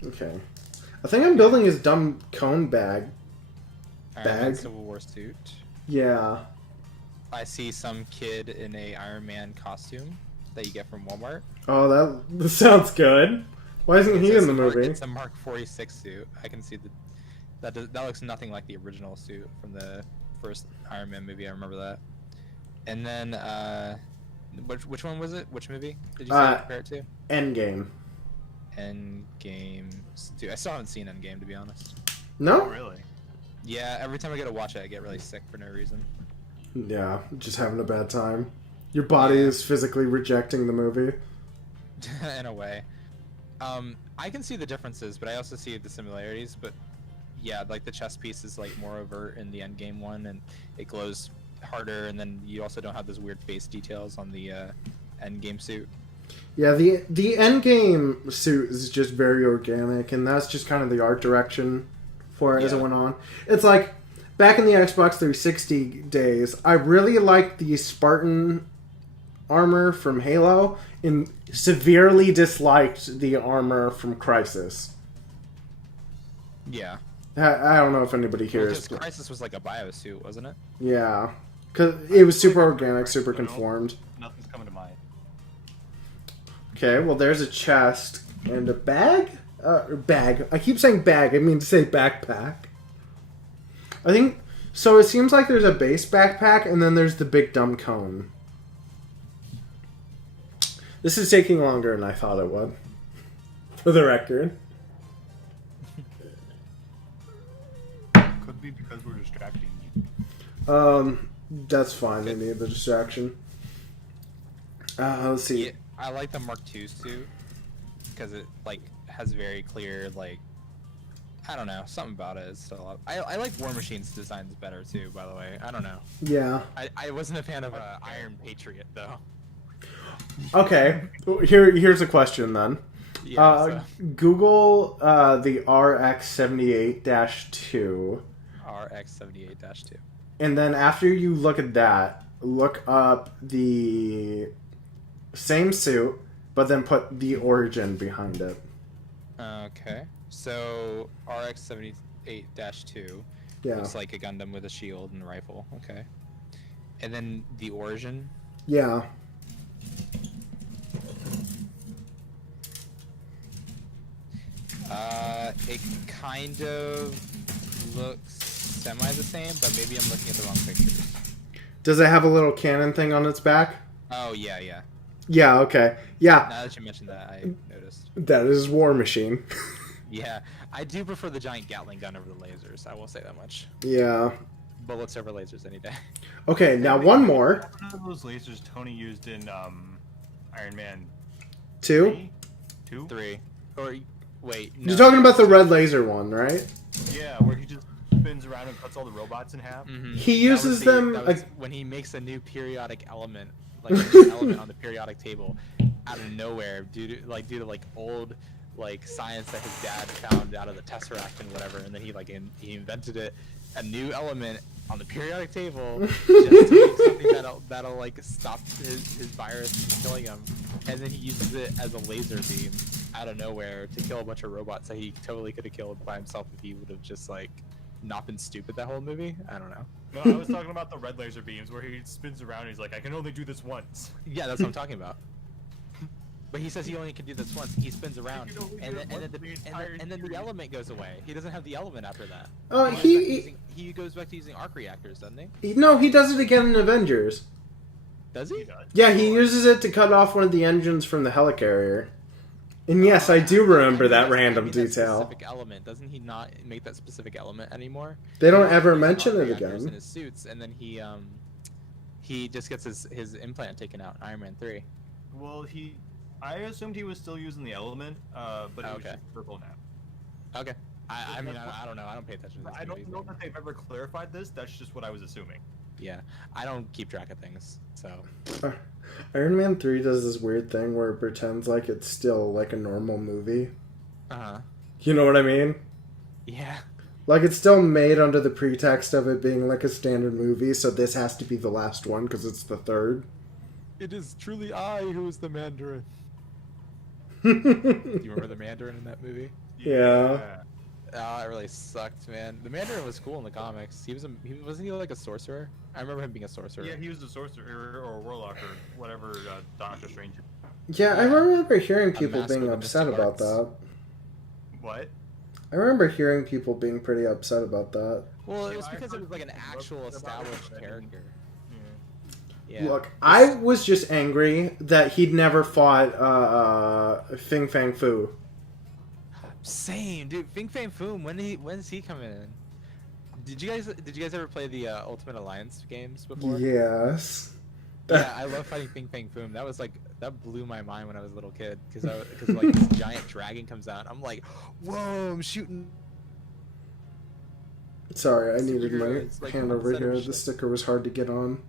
Okay. I think I'm building his dumb cone bag. Iron Man Bag? Civil War suit. Yeah. I see some kid in a Iron Man costume that you get from Walmart. Oh, that sounds good. Why isn't he in the movie? It's a Mark 46 suit. I can see that looks nothing like the original suit from the first Iron Man movie. I remember that. And then which one was it? Which movie did you say compare it to? Endgame. Endgame. Dude, I still haven't seen Endgame, to be honest. No? Really? Yeah, every time I go to watch it, I get really sick for no reason. Yeah, just having a bad time. Your body is physically rejecting the movie. In a way. I can see the differences, but I also see the similarities. But yeah, like the chest piece is like more overt in the Endgame one, and it glows harder. And then you also don't have those weird face details on the Endgame suit. Yeah, the end game suit is just very organic, and that's just kind of the art direction for it as it went on. It's like back in the Xbox 360 days, I really liked the Spartan armor from Halo, and severely disliked the armor from Crysis. Yeah. I don't know if anybody here is. Crysis was like a biosuit, wasn't it? Yeah, because it was super organic, super conformed. Nothing's coming to mind. Okay, well, there's a chest and a bag. Bag. I keep saying bag. I mean to say backpack. I think so. It seems like there's a base backpack, and then there's the big dumb cone. This is taking longer than I thought it would. For the record. Could be because we're distracting you. That's fine. They need the distraction. Let's see. Yeah, I like the Mark II suit because it like has very clear like I don't know, something about it is still. I like War Machine's designs better too. By the way, I don't know. Yeah. I wasn't a fan of Iron Patriot though. Okay. Here's a question then. Yeah, Google the RX-78-2. RX-78-2. And then after you look at that, look up the same suit, but then put the origin behind it. Okay. So RX-78-2 Yeah. looks like a Gundam with a shield and a rifle. Okay. And then the origin. Yeah. It kind of looks semi the same, but maybe I'm looking at the wrong pictures. Does it have a little cannon thing on its back? Oh, yeah, yeah. Yeah, okay. Yeah. Now that you mentioned that, I noticed. That is War Machine. Yeah, I do prefer the giant Gatling gun over the lasers, I will say that much. Yeah. Bullets over lasers any day. Okay, now one more. One of those lasers Tony used in Iron Man 2? 2? 3. Or, wait. You're talking about the red laser one, right? Yeah, where he just spins around and cuts all the robots in half. Mm-hmm. He uses them... That was when he makes a new periodic element, like a new element on the periodic table, out of nowhere, due to old science that his dad found out of the Tesseract and whatever, and then he invented it, a new element on the periodic table just to make something that'll stop his virus from killing him, and then he uses it as a laser beam out of nowhere to kill a bunch of robots that he totally could have killed by himself if he would have just not been stupid that whole movie. I don't know. No, I was talking about the red laser beams where he spins around and he's like, I can only do this once. Yeah, that's what I'm talking about. But he says he only can do this once. He spins around, and then the element goes away. He doesn't have the element after that. He goes back to using arc reactors, doesn't he? No, he does it again in Avengers. Does he? Yeah, he uses it to cut off one of the engines from the helicarrier. And yes, I do remember that random detail. Specific element. Doesn't he not make that specific element anymore? They don't ever mention it again. In his suits, and then he just gets his implant taken out in Iron Man 3. Well, I assumed he was still using the element, but it was just purple now. Okay. I mean, I don't know. I don't pay attention to this. I don't know that they've ever clarified this. That's just what I was assuming. Yeah, I don't keep track of things, so. Iron Man 3 does this weird thing where it pretends like it's still like a normal movie. Uh-huh. You know what I mean? Yeah. Like, it's still made under the pretext of it being like a standard movie, so this has to be the last one because it's the third. It is truly I who is the Mandarin. Do you remember the Mandarin in that movie? Yeah. Oh, it really sucked, man. The Mandarin was cool in the comics. Wasn't he like a sorcerer? I remember him being a sorcerer. Yeah, he was a sorcerer or a warlock or whatever Doctor Strange. Yeah, I remember hearing people being upset about that. What? I remember hearing people being pretty upset about that. Well, it was because it was like an actual established character. Yeah. Look, I was just angry that he'd never fought Fing Fang Fu. Same, dude. Fing Fang Foom. When's he coming in? Did you guys ever play the Ultimate Alliance games before? Yes. Yeah, I love fighting Fing Fang Foom. That blew my mind when I was a little kid because this giant dragon comes out. And I'm like, whoa! I'm shooting. Sorry, I needed my It's like hand over here. The sticker was hard to get on.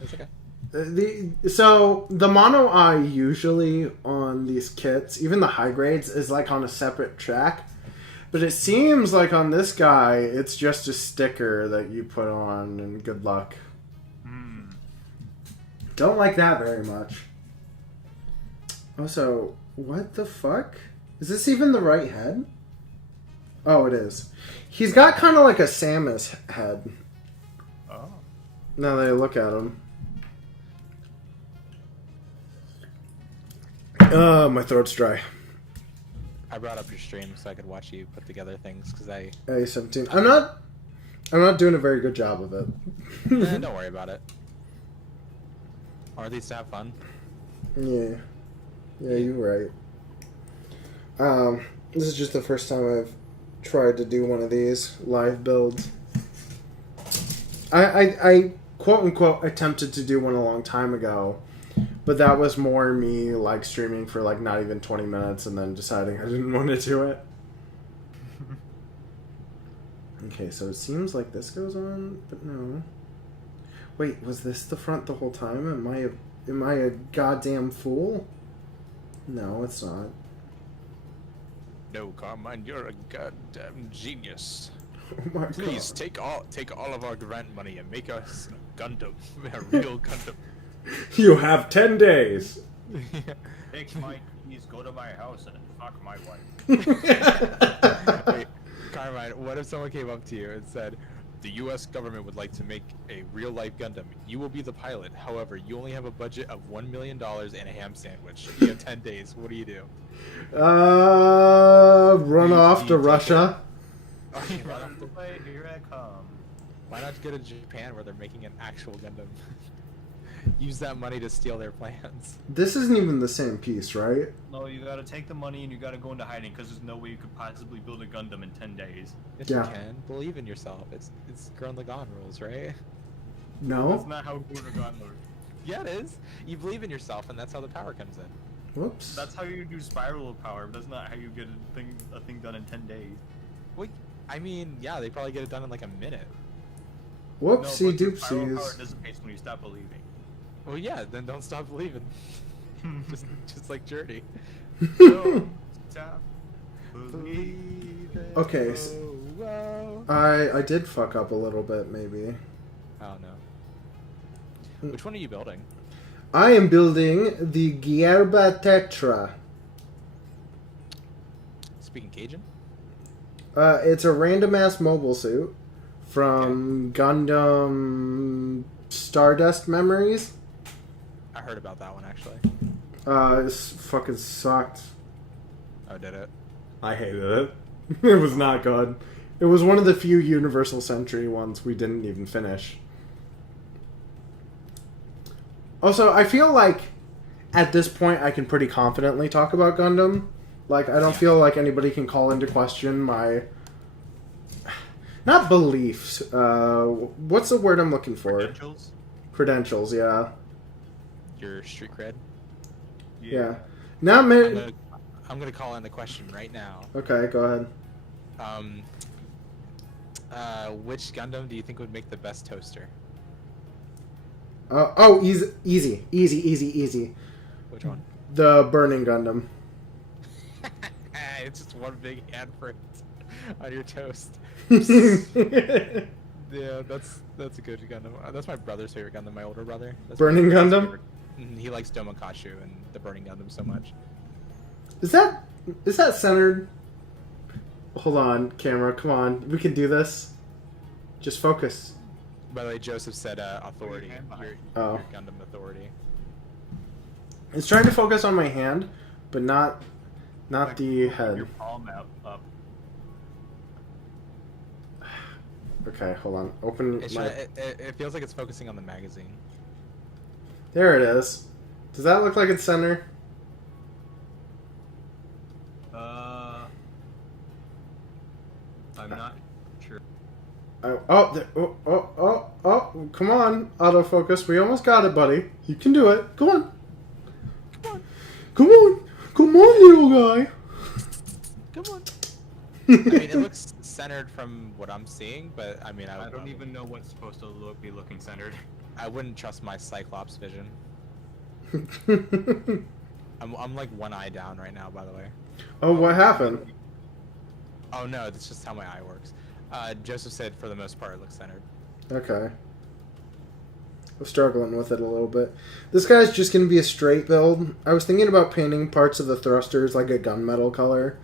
It's okay. So the mono eye usually on these kits, even the high grades, is like on a separate track. But it seems like on this guy, it's just a sticker that you put on, and good luck. Don't like that very much. Also, what the fuck? Is this even the right head? Oh, it is. He's got kind of like a Samus head. Oh. Now that I look at him. My throat's dry. I brought up your stream so I could watch you put together things because I. A17. I'm not doing a very good job of it. Don't worry about it. Or at least have fun. Yeah, you're right. This is just the first time I've tried to do one of these live builds. I quote unquote attempted to do one a long time ago, but that was more me like streaming for like not even 20 minutes and then deciding I didn't want to do it. Okay, so it seems like this goes on, but no. Wait, was this the front the whole time? Am I a goddamn fool? No, it's not. No, Carmine, you're a goddamn genius. Oh my Please god. take all of our grant money and make us a Gundam, a real Gundam. You have 10 days. Take my keys, go to my house, and fuck my wife. Wait, Carmine, what if someone came up to you and said, the U.S. government would like to make a real-life Gundam. You will be the pilot. However, you only have a budget of $1 million and a ham sandwich. You have 10 days. What do you do? Run off to Russia. Oh, you run off to... Here I come. Why not go to Japan where they're making an actual Gundam? Use that money to steal their plans. This isn't even the same piece, right? No, you gotta take the money and you gotta go into hiding because there's no way you could possibly build a Gundam in 10 days. Yes, Yeah. you can. Believe in yourself. It's Gurren Lagann rules, right? No? That's not how Gurren Lagann works. Yeah, it is. You believe in yourself, and that's how the power comes in. Whoops. That's how you do spiral power, but that's not how you get a thing done in 10 days. Wait, I mean, yeah, they probably get it done in like a minute. Whoopsie No, but the spiral power doopsies. dissipates when you stop believing. Well, yeah, then don't stop believing. just like Journey. Don't stop believing. Okay, Whoa. I did fuck up a little bit, maybe. Oh no. Which one are you building? I am building the Gerbera-Tetra. Speaking Cajun? It's a random-ass mobile suit from Gundam Stardust Memories. I heard about that one actually. This fucking sucked. Oh, did it? I hated it. It was not good. It was one of the few Universal Century ones we didn't even finish. Also, I feel like at this point I can pretty confidently talk about Gundam. Like, I don't feel like anybody can call into question my... Not beliefs. What's the word I'm looking for? Credentials? Credentials, yeah. Your street cred? Yeah. Not many... I'm gonna call in the question right now. Okay, go ahead. Which Gundam do you think would make the best toaster? Easy. Which one? The Burning Gundam. It's just one big handprint on your toast. Burning Yeah, that's a good Gundam. That's my brother's favorite Gundam. My older brother. That's Gundam? He likes Domokachu and the Burning Gundam so much. Is that centered? Hold on, camera. Come on, we can do this. Just focus. By the way, Joseph said authority. Oh. Your Gundam authority. It's trying to focus on my hand, but not the head. Your palm out up. Okay, hold on. Open It's my... it feels like it's focusing on the magazine. There it is. Does that look like it's center? I'm not sure. Oh, come on, autofocus. We almost got it, buddy. You can do it. Come on. Come on, little guy. Come on. I mean, it looks centered from what I'm seeing, but I mean, I don't even know what's supposed to be looking centered. I wouldn't trust my Cyclops vision. I'm like one eye down right now, by the way. Oh, what happened? Oh no, that's just how my eye works. Joseph said for the most part it looks centered. Okay. I'm struggling with it a little bit. This guy's just going to be a straight build. I was thinking about painting parts of the thrusters like a gunmetal color.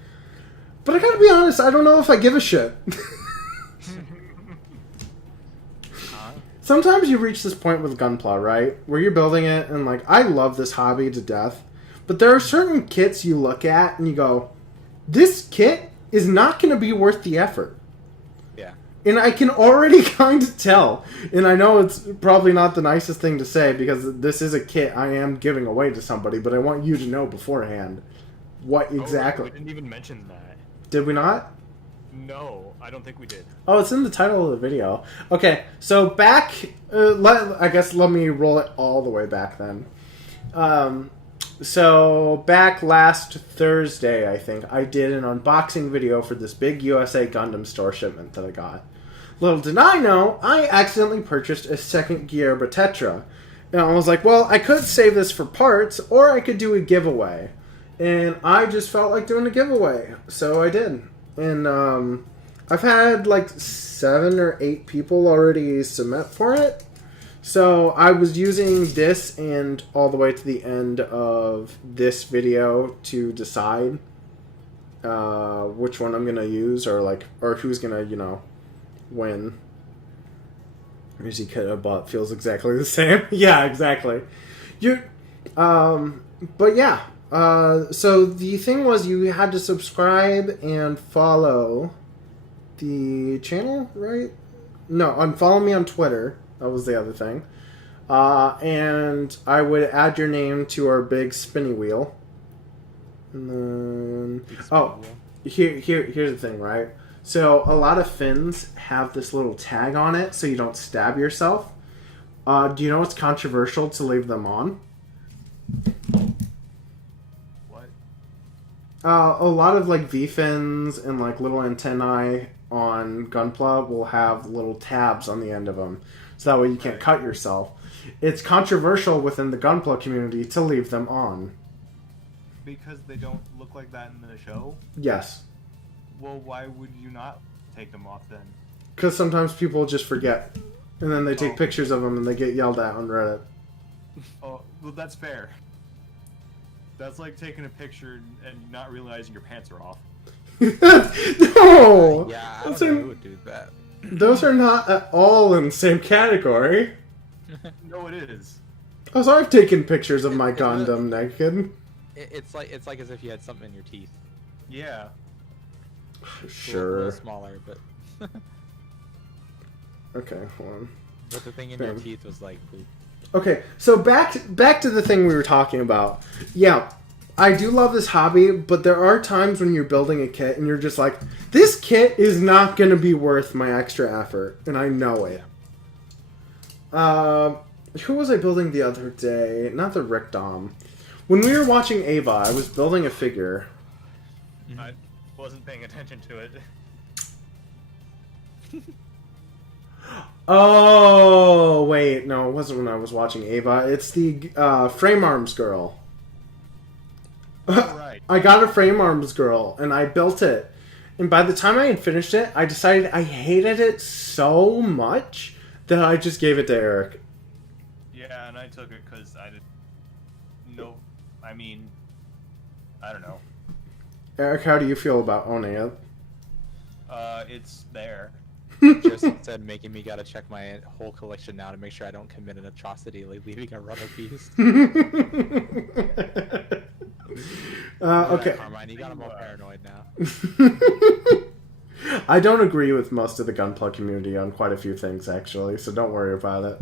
But I gotta be honest, I don't know if I give a shit. Sometimes you reach this point with Gunpla, right? Where you're building it, and like, I love this hobby to death. But there are certain kits you look at, and you go, this kit is not going to be worth the effort. Yeah. And I can already kind of tell. And I know it's probably not the nicest thing to say, because this is a kit I am giving away to somebody, but I want you to know beforehand what exactly... Oh, we didn't even mention that. Did we not? No, I don't think we did. Oh, it's in the title of the video. Okay, so back... I guess let me roll it all the way back then. So back last Thursday, I think, I did an unboxing video for this big USA Gundam store shipment that I got. Little did I know, I accidentally purchased a second Gerbera-Tetra. And I was like, well, I could save this for parts, or I could do a giveaway. And I just felt like doing a giveaway, so I did. And I've had like 7 or 8 people already submit for it. So I was using this and all the way to the end of this video to decide which one I'm going to use, or who's going to, win. Music bot feels exactly the same. Yeah, exactly. But yeah. So the thing was, you had to subscribe and follow the channel, right? No, unfollow me on Twitter. That was the other thing. And I would add your name to our big spinny wheel. And then... here's the thing, right? So a lot of fins have this little tag on it so you don't stab yourself. Do you know it's controversial to leave them on? A lot of like V-fins and like little antennae on Gunpla will have little tabs on the end of them, so that way you can't cut yourself. It's controversial within the Gunpla community to leave them on. Because they don't look like that in the show? Yes. Well, why would you not take them off then? Because sometimes people just forget, and then they take pictures of them and they get yelled at on Reddit. Oh, well, that's fair. That's like taking a picture and not realizing your pants are off. No! Yeah, I don't know who would do that. Those are not at all in the same category. No, it is. Oh, so I've taken pictures of my Gundam naked. It's like as if you had something in your teeth. Yeah. Sure. A little smaller, but... Okay, hold on. But the thing in your teeth was like poop. Okay, so back to the thing we were talking about. Yeah, I do love this hobby, but there are times when you're building a kit and you're just like, this kit is not going to be worth my extra effort, and I know it. Who was I building the other day? Not the Rick Dom. When we were watching Ava, I was building a figure. I wasn't paying attention to it. Oh, wait. No, it wasn't when I was watching Ava. It's the frame arms girl. Right. I got a frame arms girl, and I built it. And by the time I had finished it, I decided I hated it so much that I just gave it to Eric. Yeah, and I took it because I didn't know. I mean, I don't know. Eric, how do you feel about owning it? It's there. Joseph said, making me gotta check my whole collection now to make sure I don't commit an atrocity, like leaving a rubber piece. Okay. Carmine, you got him all paranoid now. I don't agree with most of the Gunpla community on quite a few things, actually, so don't worry about it.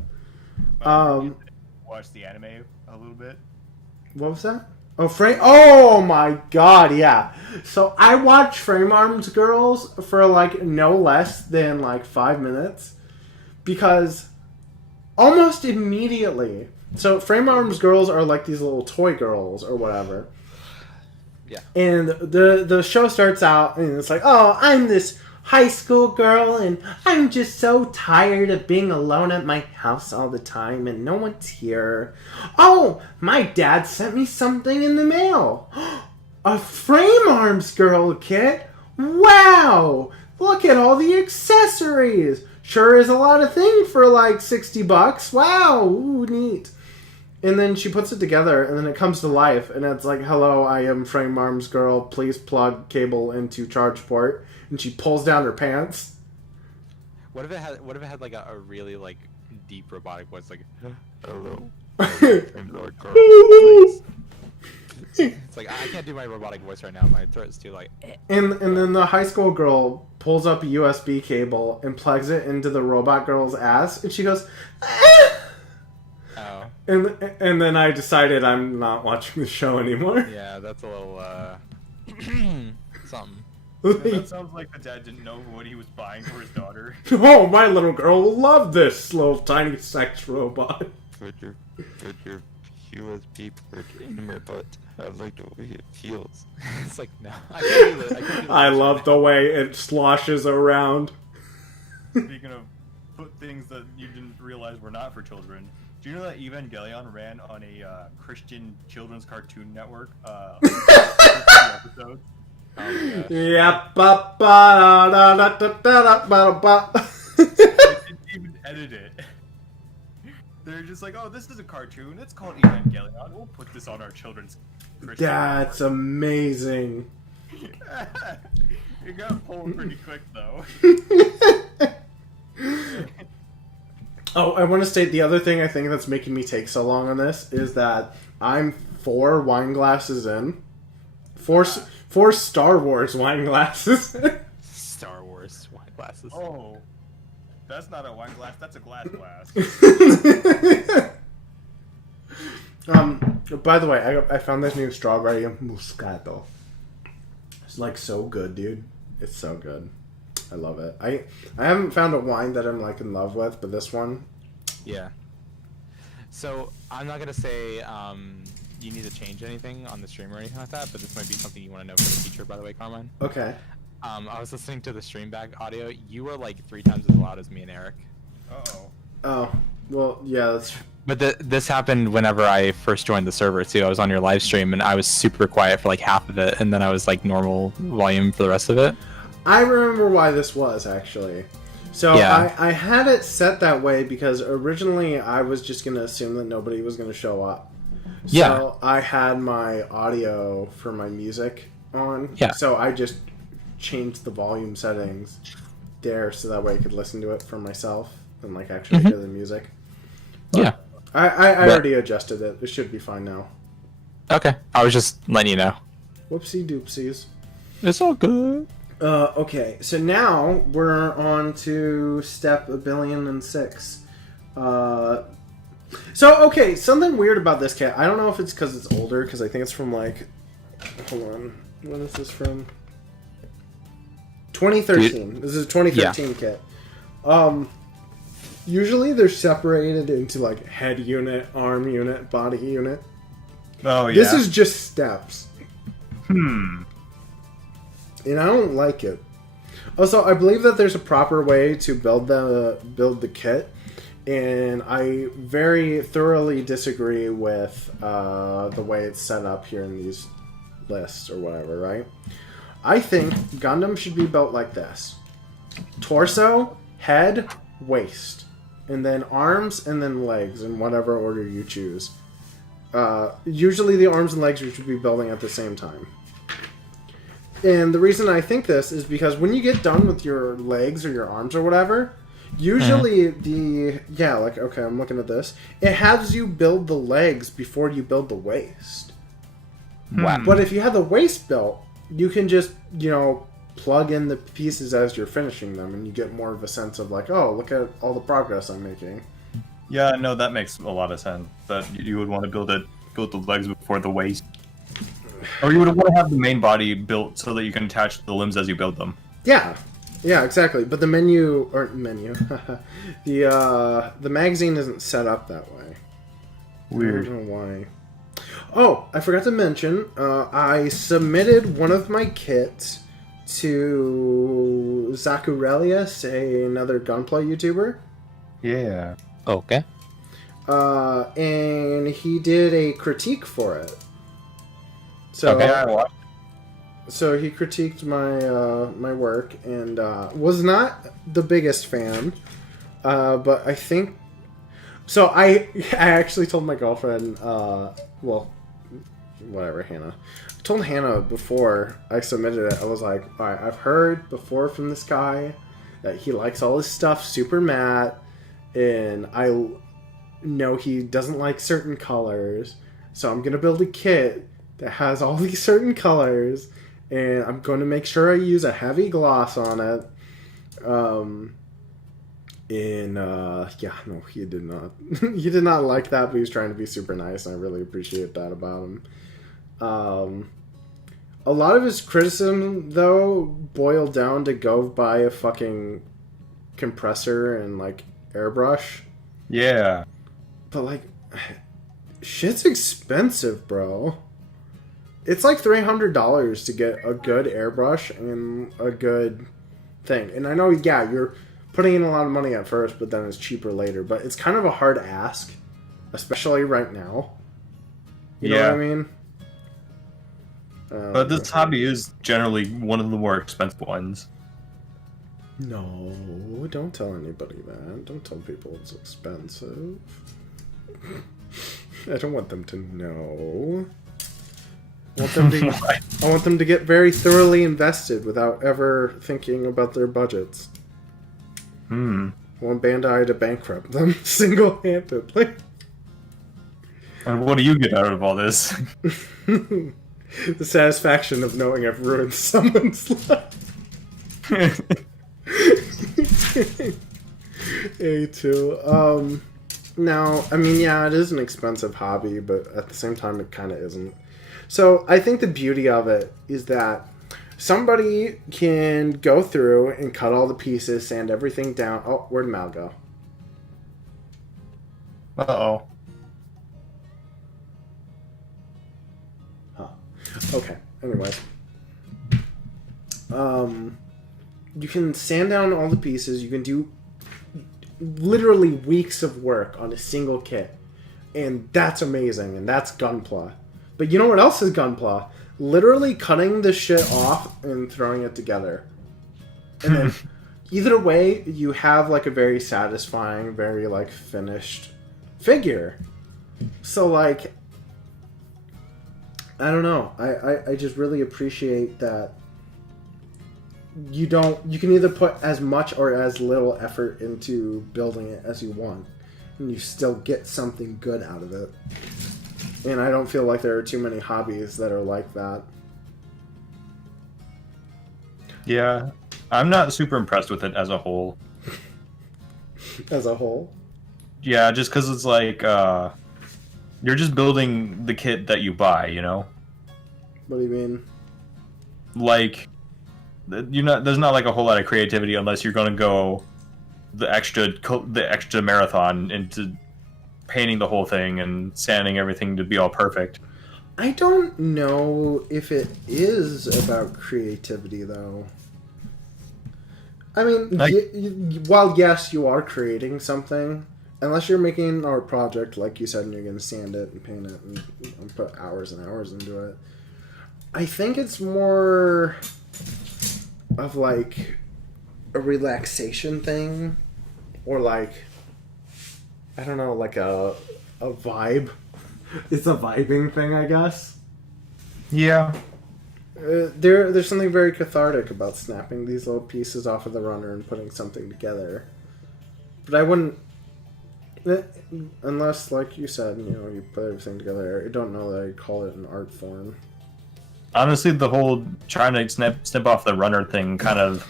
Watch the anime a little bit. What was that? Oh my god, yeah. So I watched Frame Arms Girls for like no less than like 5 minutes because almost immediately. So Frame Arms Girls are like these little toy girls or whatever. Yeah. And the show starts out and it's like, oh, I'm this high school girl, and I'm just so tired of being alone at my house all the time, and no one's here. Oh, my dad sent me something in the mail. A frame arms girl kit? Wow! Look at all the accessories! Sure is a lot of things for like $60. Wow! Ooh, neat. And then she puts it together, and then it comes to life, and it's like, hello, I am frame arms girl, please plug cable into charge port. And she pulls down her pants. What if it had like a really like deep robotic voice, like hello. It's like I can't do my robotic voice right now. My throat's too like. And then the high school girl pulls up a USB cable and plugs it into the robot girl's ass, and she goes, ah! Oh. And then I decided I'm not watching the show anymore. Yeah, that's a little something. That sounds like the dad didn't know what he was buying for his daughter. Oh, my little girl will love this little tiny sex robot. Put your USB port in my butt. I like the way it feels. It's like, no. I can't do that. I love the way it sloshes around. Speaking of put things that you didn't realize were not for children, do you know that Evangelion ran on a Christian children's cartoon network? 50 episodes? Oh Yeah, ba ba da da da da da ba. They didn't even edit it. They're just like, oh, this is a cartoon. It's called Evangelion. We'll put this on our children's Christian That's amazing. It got pulled pretty quick, though. Oh, I want to state the other thing I think that's making me take so long on this is that I'm 4 wine glasses in. 4 Star Wars wine glasses. Star Wars wine glasses. Oh, that's not a wine glass. That's a glass. By the way, I found this new strawberry Moscato. It's like so good, dude. It's so good. I love it. I haven't found a wine that I'm like in love with, but this one. Yeah. So I'm not gonna say you need to change anything on the stream or anything like that, but this might be something you want to know for the future, by the way, Carmine. Okay. I was listening to the stream back audio. You were like 3 times as loud as me and Eric. Uh-oh. Oh, well, yeah, that's... But this happened whenever I first joined the server, too. I was on your live stream, and I was super quiet for like half of it, and then I was like normal volume for the rest of it. I remember why this was, actually. So Yeah. I had it set that way because originally I was just going to assume that nobody was going to show up. So Yeah. I had my audio for my music on. Yeah. So I just changed the volume settings there so that way I could listen to it for myself and like actually hear the music. But Yeah. I already adjusted it. It should be fine now. Okay. I was just letting you know. Whoopsie doopsies. It's all good. Okay, so now we're on to step 1,000,006,000. So, okay, something weird about this kit. I don't know if it's because it's older, because I think it's from, like... Hold on. When is this from? 2013. This is a 2013 kit. Usually they're separated into, like, head unit, arm unit, body unit. Oh, yeah. This is just steps. Hmm. And I don't like it. Also, I believe that there's a proper way to build the kit, and I very thoroughly disagree with the way it's set up here in these lists or whatever, right? I think Gundam should be built like this. Torso, head, waist. And then arms, and then legs, in whatever order you choose. Usually the arms and legs you should be building at the same time. And the reason I think this is because when you get done with your legs or your arms or whatever, usually okay, I'm looking at this. It has you build the legs before you build the waist. Wow. But if you have the waist built, you can just, plug in the pieces as you're finishing them, and you get more of a sense of like, oh, look at all the progress I'm making. Yeah, no, that makes a lot of sense. That you would want to build the legs before the waist. Or you would want to have the main body built so that you can attach the limbs as you build them. Yeah, exactly. But the menu, the magazine isn't set up that way. Weird. I don't know why. Oh, I forgot to mention, I submitted one of my kits to Zacurelius, another gunplay YouTuber. Yeah. Okay. And he did a critique for it. So, Okay, I watched. so he critiqued my work and was not the biggest fan, but I think. So I actually told my girlfriend, well, whatever, Hannah. I told Hannah before I submitted it. I was like, all right, I've heard before from this guy that he likes all his stuff super matte, and I know he doesn't like certain colors, so I'm gonna build a kit that has all these certain colors, and I'm going to make sure I use a heavy gloss on it. Yeah, no, he did not. He did not like that, but he was trying to be super nice, and I really appreciate that about him. A lot of his criticism, though, boiled down to go buy a fucking compressor and, like, airbrush. Yeah. But, like, shit's expensive, bro. It's like $300 to get a good airbrush and a good thing. And I know, yeah, you're putting in a lot of money at first, but then it's cheaper later. But it's kind of a hard ask, especially right now. You know what I mean? But this hobby is generally one of the more expensive ones. No, don't tell anybody that. Don't tell people it's expensive. I don't want them to know. I want them to get very thoroughly invested without ever thinking about their budgets. I want Bandai to bankrupt them single-handedly. And what do you get out of all this? The satisfaction of knowing I've ruined someone's life. A2. Now, I mean, yeah, it is an expensive hobby, but at the same time, it kind of isn't. So, I think the beauty of it is that somebody can go through and cut all the pieces, sand everything down. Oh, where'd Mal go? Uh-oh. Huh. Okay, anyways. You can sand down all the pieces. You can do literally weeks of work on a single kit. And that's amazing, and that's Gunpla. But you know what else is Gunpla? Literally cutting the shit off and throwing it together. And then, either way, you have, like, a very satisfying, very, like, finished figure. So, like, I don't know. I just really appreciate that you can either put as much or as little effort into building it as you want. And you still get something good out of it. And I don't feel like there are too many hobbies that are like that. Yeah, I'm not super impressed with it as a whole. As a whole? Yeah, just because it's like, you're just building the kit that you buy, you know? What do you mean? Like, there's not like a whole lot of creativity unless you're going to go the extra marathon into painting the whole thing and sanding everything to be all perfect. I don't know if it is about creativity, though. I mean, while yes, you are creating something, unless you're making an art project, like you said, and you're going to sand it and paint it and put hours and hours into it, I think it's more of, like, a relaxation thing, or, like, I don't know, like a vibe. It's a vibing thing, I guess. Yeah. There's something very cathartic about snapping these little pieces off of the runner and putting something together. But I wouldn't... Unless, like you said, you put everything together. I don't know that I'd call it an art form. Honestly, the whole trying to snip off the runner thing kind of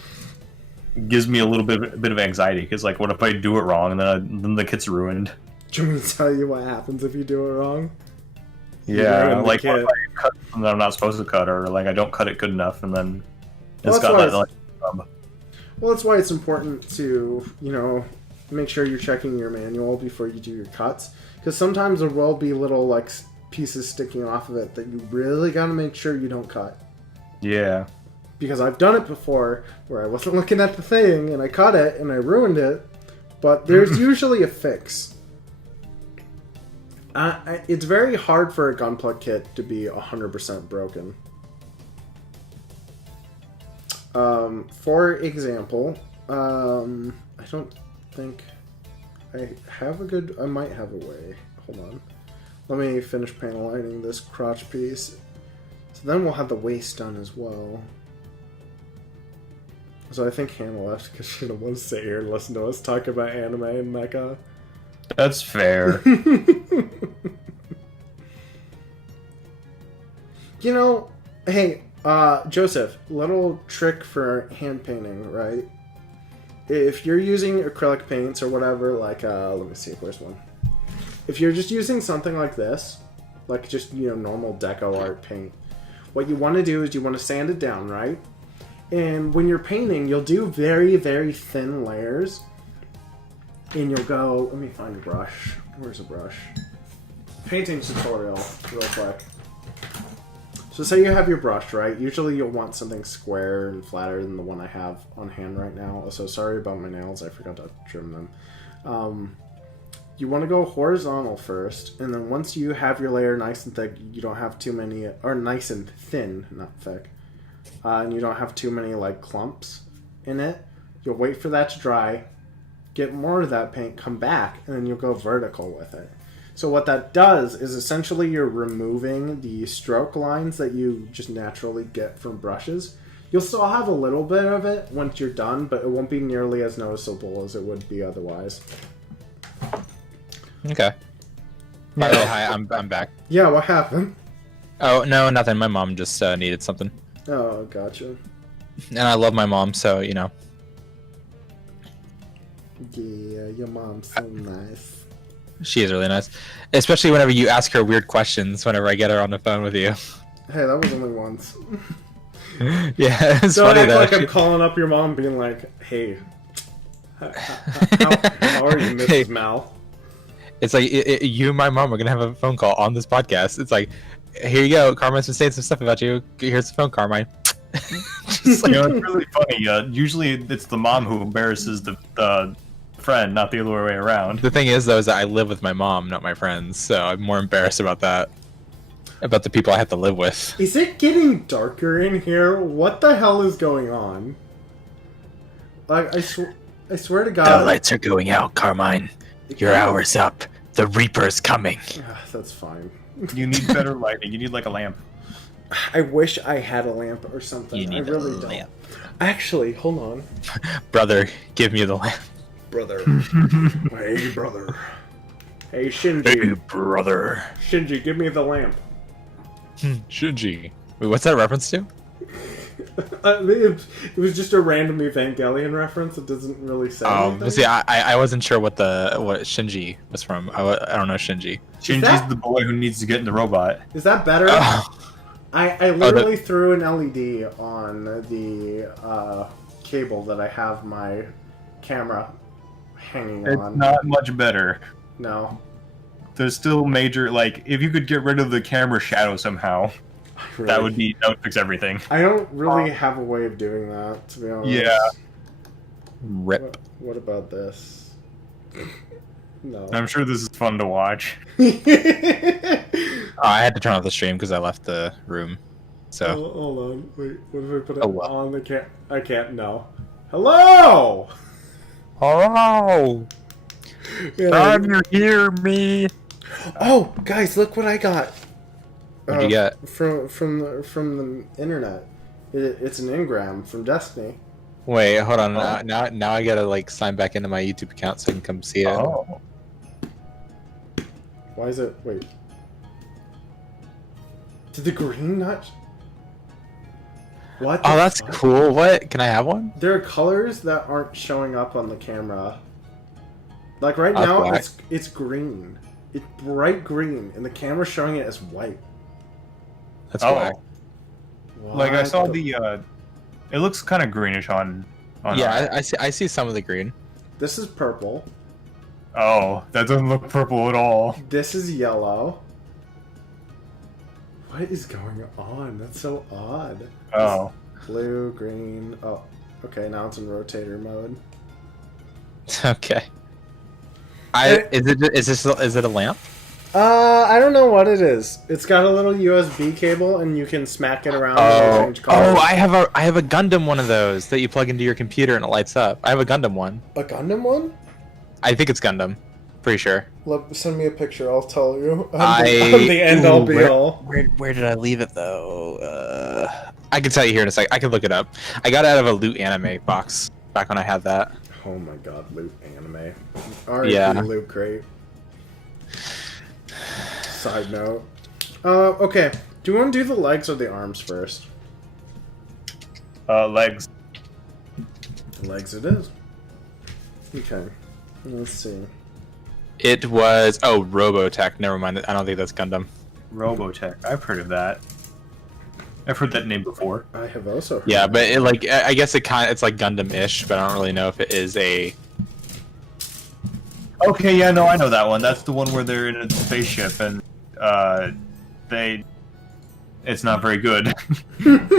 gives me a little bit of anxiety, because, like, what if I do it wrong and then the kit's ruined? Do you want me to tell you what happens if you do it wrong? Yeah, like, what if I cut something that I'm not supposed to cut, or, like, I don't cut it good enough, and then it's got that, like... Well, that's why it's important to, make sure you're checking your manual before you do your cuts. Because sometimes there will be little, like, pieces sticking off of it that you really gotta make sure you don't cut. Yeah. because I've done it before where I wasn't looking at the thing and I cut it and I ruined it, but there's usually a fix. It's very hard for a gunpla kit to be 100% broken. For example, I don't think I have a good... I might have a way. Hold on. Let me finish panel lining this crotch piece. So then we'll have the waist done as well. So I think Hannah left because she didn't want to sit here and listen to us talk about anime and mecha. That's fair. You know, hey, Joseph, little trick for hand painting, right? If you're using acrylic paints or whatever, like, let me see, where's one? If you're just using something like this, like just, you know, normal deco art paint, what you want to do is you want to sand it down, right? And when you're painting, you'll do very, very thin layers. And you'll go, let me find a brush. Where's a brush? Painting tutorial, real quick. So say you have your brush, right? Usually you'll want something square and flatter than the one I have on hand right now. So sorry about my nails, I forgot to trim them. You want to go horizontal first, and then once you have your layer nice and thick, you don't have too many, or nice and thin, not thick, and you don't have too many like clumps in it, you'll wait for that to dry, get more of that paint, come back, and then you'll go vertical with it. So what that does is essentially you're removing the stroke lines that you just naturally get from brushes. You'll still have a little bit of it once you're done, but it won't be nearly as noticeable as it would be otherwise. Okay. By the way, hi, I'm back. Yeah, what happened? Oh, no, nothing. My mom just needed something. Oh, gotcha. And I love my mom, so, you know. Yeah, your mom's so nice. She is really nice. Especially whenever you ask her weird questions whenever I get her on the phone with you. Hey, that was only once. Yeah, it's Don't funny act though. like I'm calling up your mom being like, hey, how are you, Mrs. Hey. Mal? It's like you and my mom are gonna have a phone call on this podcast. It's like, here you go. Carmine's been saying some stuff about you. Here's the phone, Carmine. Just, you know, it's really funny. Usually it's the mom who embarrasses the friend, not the other way around. The thing is, though, is that I live with my mom, not my friends. So I'm more embarrassed about that. About the people I have to live with. Is it getting darker in here? What the hell is going on? Like, I swear to God. The lights are going out, Carmine. Your hour's up. The Reaper's coming. That's fine. You need better lighting. You need like a lamp. I wish I had a lamp or something. You need I really a don't. lamp. Actually, hold on. Brother, give me the lamp. Brother. Hey, brother. Hey, Shinji. brother. Shinji, give me the lamp. Shinji. Wait, what's that reference to? It was just a random Evangelion reference. It doesn't really say anything. See, I wasn't sure what Shinji was from. I don't know Shinji. Shinji's the boy who needs to get in the robot. Is that better? Oh. I literally threw an LED on the cable that I have my camera hanging It's on. not much better. No. There's still major, like, if you could get rid of the camera shadow somehow, that would fix everything. I don't really have a way of doing that, to be honest. Yeah. Rip. What about this? No. I'm sure this is fun to watch. I had to turn off the stream because I left the room. So. Hold on. Wait, what if I put it what? on the cam? I can't. No. Hello! Oh! Yeah. Can you hear me? Oh, guys, look what I got. What'd you get? From the internet. It's an engram from Destiny. Wait, hold on. Now I gotta like sign back into my YouTube account so I can come see it. Oh. Why is it? Wait. Did the green not? What? Oh, the that's fuck? cool. What? Can I have one? There are colors that aren't showing up on the camera. Like right That's now, black. it's green. It's bright green, and the camera's showing it as white. That's Oh. black. Like, I What saw the- it looks kind of greenish on Yeah, I see some of the green. This is purple. Oh, that doesn't look purple at all. This is yellow. What is going on? That's so odd. Oh. Blue, green. Oh, okay. Now it's in rotator mode. Okay. Is it a lamp? I don't know what it is. It's got a little USB cable, and you can smack it around and change colors. Oh, I have a Gundam one of those that you plug into your computer and it lights up. I have a Gundam one. A Gundam one? I think it's Gundam. Pretty sure. Send me a picture. I'll tell you. I'm the end all be all. Where did I leave it though? I can tell you here in a sec. I can look it up. I got it out of a Loot Anime box back when I had that. Oh my god, Loot Anime. R.I.P. Yeah. Loot Crate. Side note. Okay. Do you want to do the legs or the arms first? Legs. Legs it is. Okay. Let's see. It was Robotech. Never mind. I don't think that's Gundam. Robotech. I've heard of that. I've heard that name before. I have also heard Yeah, that. but I guess it's like Gundam-ish, but I don't really know if it is a. Okay, yeah, no, I know that one. That's the one where they're in a spaceship and it's not very good.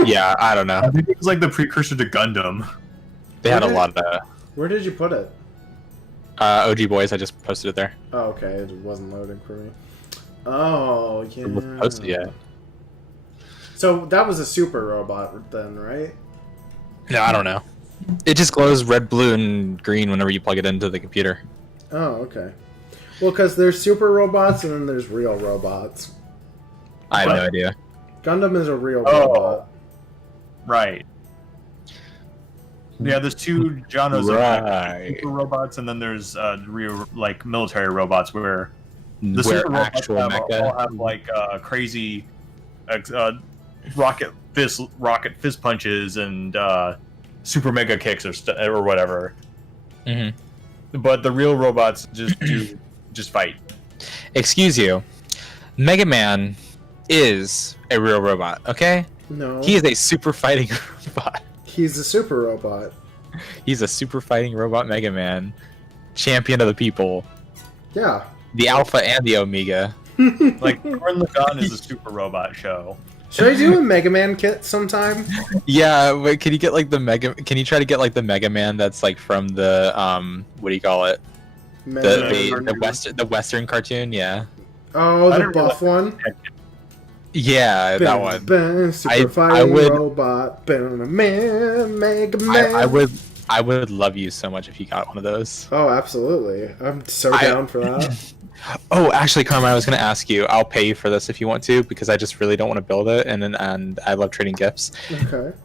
Yeah, I don't know. I think it was like the precursor to Gundam. They had a lot of Where did you put it? OG Boys. I just posted it there. Oh, okay. It wasn't loading for me. Oh, yeah. It wasn't posted yet. So that was a super robot then, right? No, I don't know. It just glows red, blue, and green whenever you plug it into the computer. Oh, okay. Well, because there's super robots and then there's real robots. I have What? no idea. Gundam is a real robot. Right. Yeah, there's two genres of Right. super robots, and then there's real like military robots where the Where super robots actual all mecha. have like crazy rocket fist punches and super mega kicks or whatever. Mm-hmm. But the real robots just fight. Excuse you. Mega Man is a real robot, okay? No. He is a super fighting robot. He's a super robot. He's a super fighting robot Mega Man. Champion of the people. Yeah. The Alpha and the Omega. Like Gurren Lagann is a super robot show. Should I do a Mega Man kit sometime? Yeah, but can you get like can you try to get like the Mega Man that's like from the what do you call it? The Western cartoon, yeah. Oh, I the don't buff one? Yeah, that one. Super fighting robot. Mega Man. I would love you so much if you got one of those. Oh, absolutely. I'm so down for that. Oh, actually, Carmen, I was going to ask you. I'll pay you for this if you want to, because I just really don't want to build it, and I love trading gifts. Okay.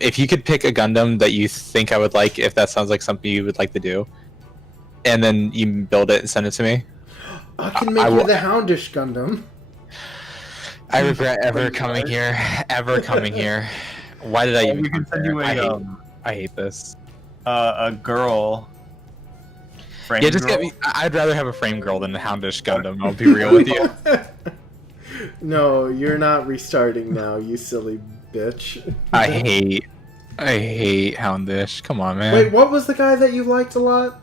If you could pick a Gundam that you think I would like, if that sounds like something you would like to do, and then you build it and send it to me. I can make you the Houndish Gundam. I regret ever coming here. Why did I even? We can send you I hate this. a girl. Yeah, just get me. I'd rather have a frame girl than a Houndish Gundam. I'll be real with you. No, you're not restarting now, you silly bitch. I hate Houndish. Come on, man. Wait, what was the guy that you liked a lot?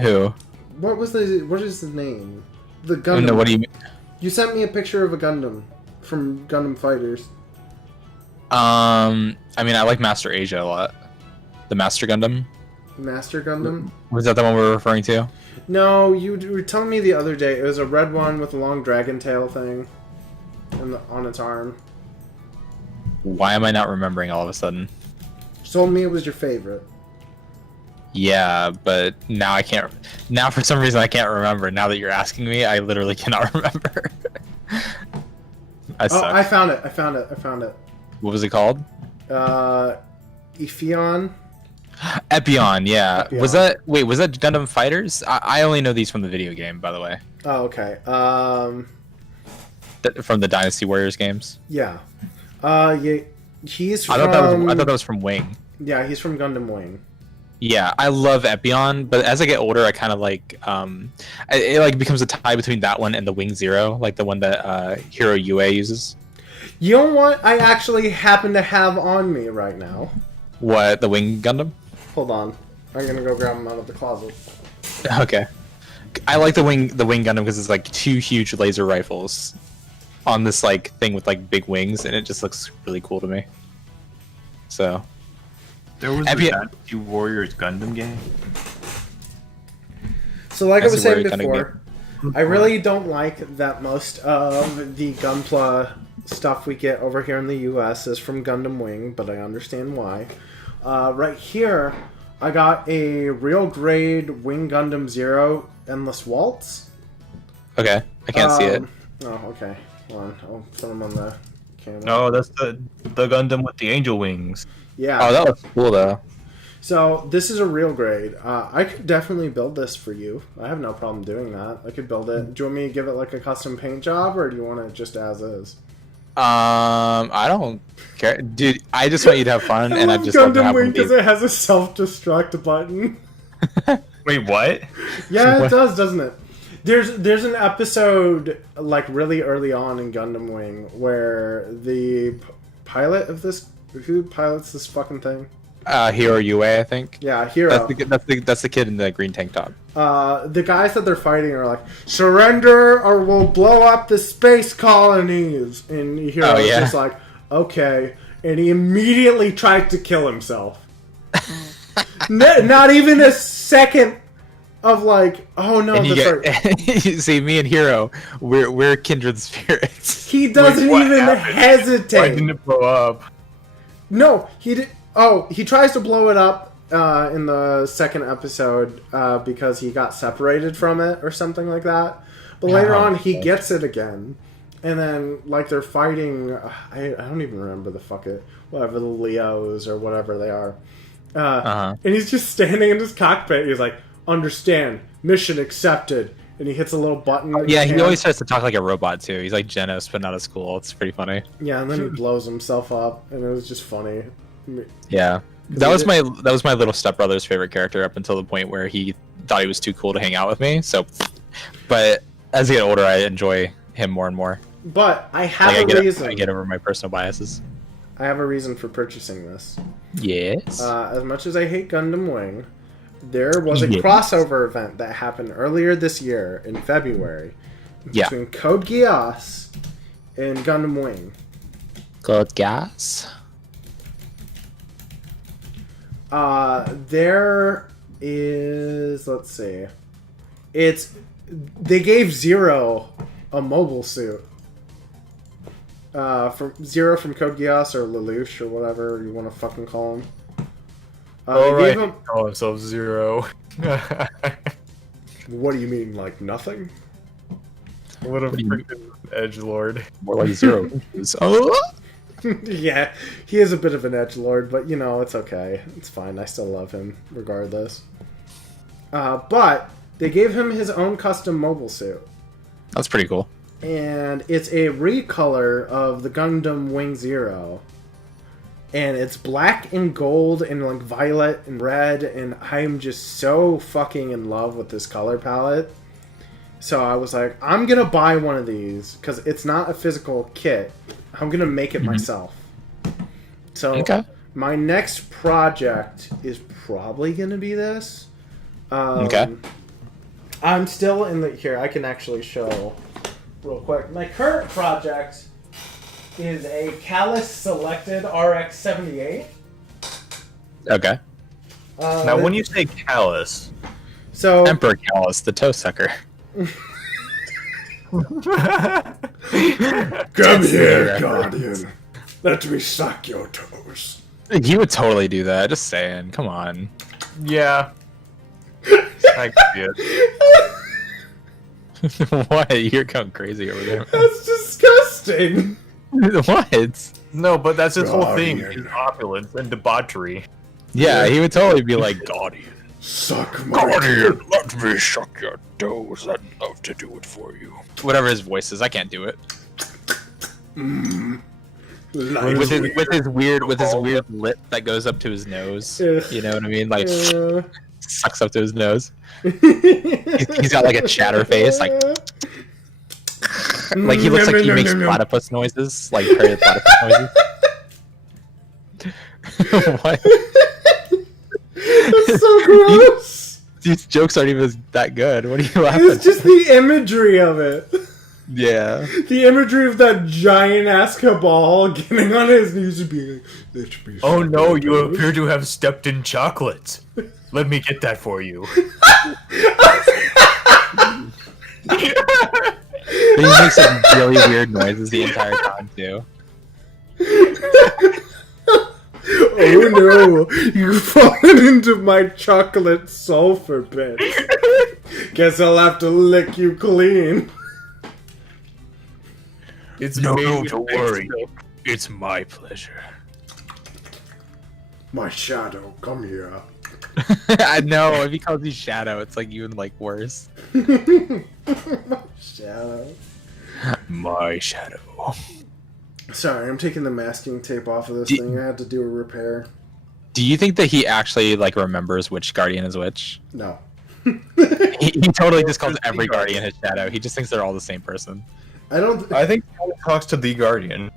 Who? What is his name? The Gundam. No, what do you mean? You sent me a picture of a Gundam from Gundam Fighters. I mean, I like Master Asia a lot. The Master Gundam. Master Gundam? Was that the one we were referring to? No, you were telling me the other day. It was a red one with a long dragon tail thing on its arm. Why am I not remembering all of a sudden? You told me it was your favorite. Yeah, but now I can't. Now for some reason I can't remember. Now that you're asking me, I literally cannot remember. I suck. I found it. What was it called? Ephion. Epion, yeah. Epion. Was that Gundam Fighters? I only know these from the video game, by the way. Oh, okay. From the Dynasty Warriors games. Yeah. Yeah. He's from. I thought that was from Wing. Yeah, he's from Gundam Wing. Yeah, I love Epion, but as I get older, I kind of like it like becomes a tie between that one and the Wing Zero, like the one that Hiro Yue uses. You know what? I actually happen to have on me right now. What, the Wing Gundam? Hold on, I'm gonna go grab him out of the closet. Okay, I like the Wing Gundam because it's like two huge laser rifles on this like thing with like big wings, and it just looks really cool to me. So There was Have the you- Dynasty Warriors Gundam game. So like That's I was where saying it kinda before, I really don't like that most of the Gunpla stuff we get over here in the US is from Gundam Wing, but I understand why. Right here, I got a real grade Wing Gundam Zero Endless Waltz. okay, I can't see it. Oh, okay. Hold on, I'll put them on the camera. No, that's the Gundam with the angel wings. Yeah. Oh, that looks cool though. So this is a real grade. I could definitely build this for you. I have no problem doing that. I could build it. Do you want me to give it like a custom paint job, or do you want it just as is? I don't care, dude. I just want you to have fun, and I love just love to Gundam have Wing one because it has a self-destruct button. Wait, what? Yeah, it What? does, doesn't it? There's an episode like really early on in Gundam Wing where the pilot of this, who pilots this fucking thing? Hero UA, I think. Yeah, Hero. That's the kid in the green tank top. The guys that they're fighting are like, surrender or we'll blow up the space colonies. And Hero's just like, okay. And he immediately tries to kill himself. Not even a second of like, oh no, And you that's right. you see, me and Hero, we're kindred spirits. He doesn't Wait, what even happened? hesitate. Why didn't it blow up? No, he did. Oh, he tries to blow it up in the second episode because he got separated from it or something like that. But later on, he gets it again, and then like they're fighting. I don't even remember whatever the Leos or whatever they are. And he's just standing in his cockpit. He's like, "Understand, mission accepted." And he hits a little button. in Yeah, his he hand. always tries to talk like a robot too. He's like Genos, but not as cool. It's pretty funny. Yeah, and then he blows himself up, and it was just funny. Yeah, that was my little stepbrother's favorite character up until the point where he thought he was too cool to hang out with me. So, but as I get older, I enjoy him more and more. But I have Like, a reason. I get over my personal biases. I have a reason for purchasing this. Yes. As much as I hate Gundam Wing, there was a Yes. crossover event that happened earlier this year in February between Code Geass and Gundam Wing. Code gas. There is, let's see, they gave Zero a mobile suit. From Zero from Code Geass or Lelouch or whatever you want to fucking call him. They gave him, Call himself Zero. what do you mean, like nothing? What a do you mean? freaking edgelord. More like zero. Oh. Yeah, he is a bit of an edgelord, but you know, it's okay. It's fine. I still love him regardless. But they gave him his own custom mobile suit. That's pretty cool. And it's a recolor of the Gundam Wing Zero. And it's black and gold and like violet and red, and I'm just so fucking in love with this color palette. So I was like, I'm gonna buy one of these because it's not a physical kit. I'm gonna make it myself. So Okay. my next project is probably gonna be this. Okay. I'm still in the here. I can actually show real quick. My current project is a Callus Selected RX-78. Okay. Now, when you say callus, So Emperor Callus, the toe sucker. come here, Guardian. Let me suck your toes. He would totally do that. Just saying. Come on. yeah, I can see it. What? You're going crazy over there. That's disgusting. What? No, but that's his whole thing: Guardian. is opulence and debauchery. Yeah, he would totally be like, Guardian. Suck my let me suck your toes. I'd love to do it for you. Whatever his voice is, I can't do it. With his weird lip that goes up to his nose. Ugh. You know what I mean? Like Uh, sucks up to his nose. He's got like a chatter face, like he looks like he makes platypus noises, like Perry the Platypus noises. What? That's so gross. These jokes aren't even that good. What are you laughing It's just the imagery of it. Yeah. The imagery of that giant ass cabal getting on his knees and being like, Oh no, you appear to have stepped in chocolate. Let me get that for you. But he makes some really weird noises the entire time too. Oh no, you've fallen into my chocolate sulfur pit. Guess I'll have to lick you clean. It's No, don't worry. It's my pleasure. My shadow, come here. I know, if he calls you Shadow, it's like even like worse. Shadow. My shadow. Sorry, I'm taking the masking tape off of this thing. I had to do a repair. Do you think that he actually like remembers which Guardian is which? No. He totally just calls every Guardian his Shadow. He just thinks they're all the same person. I think he talks to the Guardian.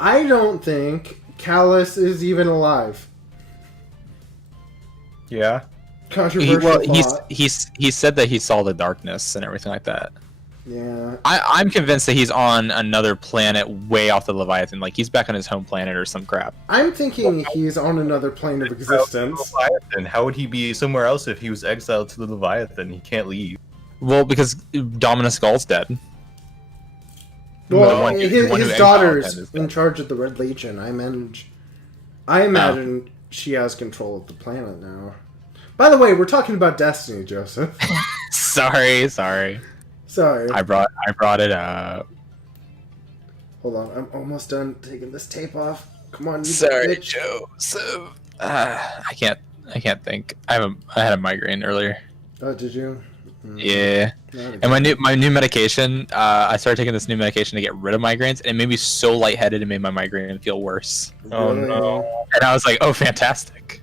I don't think Callus is even alive. Yeah. Controversial thought. He said that he saw the darkness and everything like that. Yeah. I'm convinced that he's on another planet way off the Leviathan. Like he's back on his home planet or some crap. I'm thinking he's on another plane of existence. Leviathan. How would he be somewhere else if he was exiled to the Leviathan? He can't leave. Well, because Dominus Gaul's dead. Well, The one who his exiled him daughter's is in dead. charge of the Red Legion. I imagine she has control of the planet now. By the way, we're talking about Destiny, Joseph. Sorry. Sorry. I brought it up. Hold on, I'm almost done taking this tape off. Come on, you Sorry, bitch. Joseph. I can't think. I had a migraine earlier. Oh, did you? Yeah. Not And again. my new medication, I started taking this new medication to get rid of migraines, and it made me so lightheaded it made my migraine feel worse. Oh Really? no. And I was like, oh, fantastic.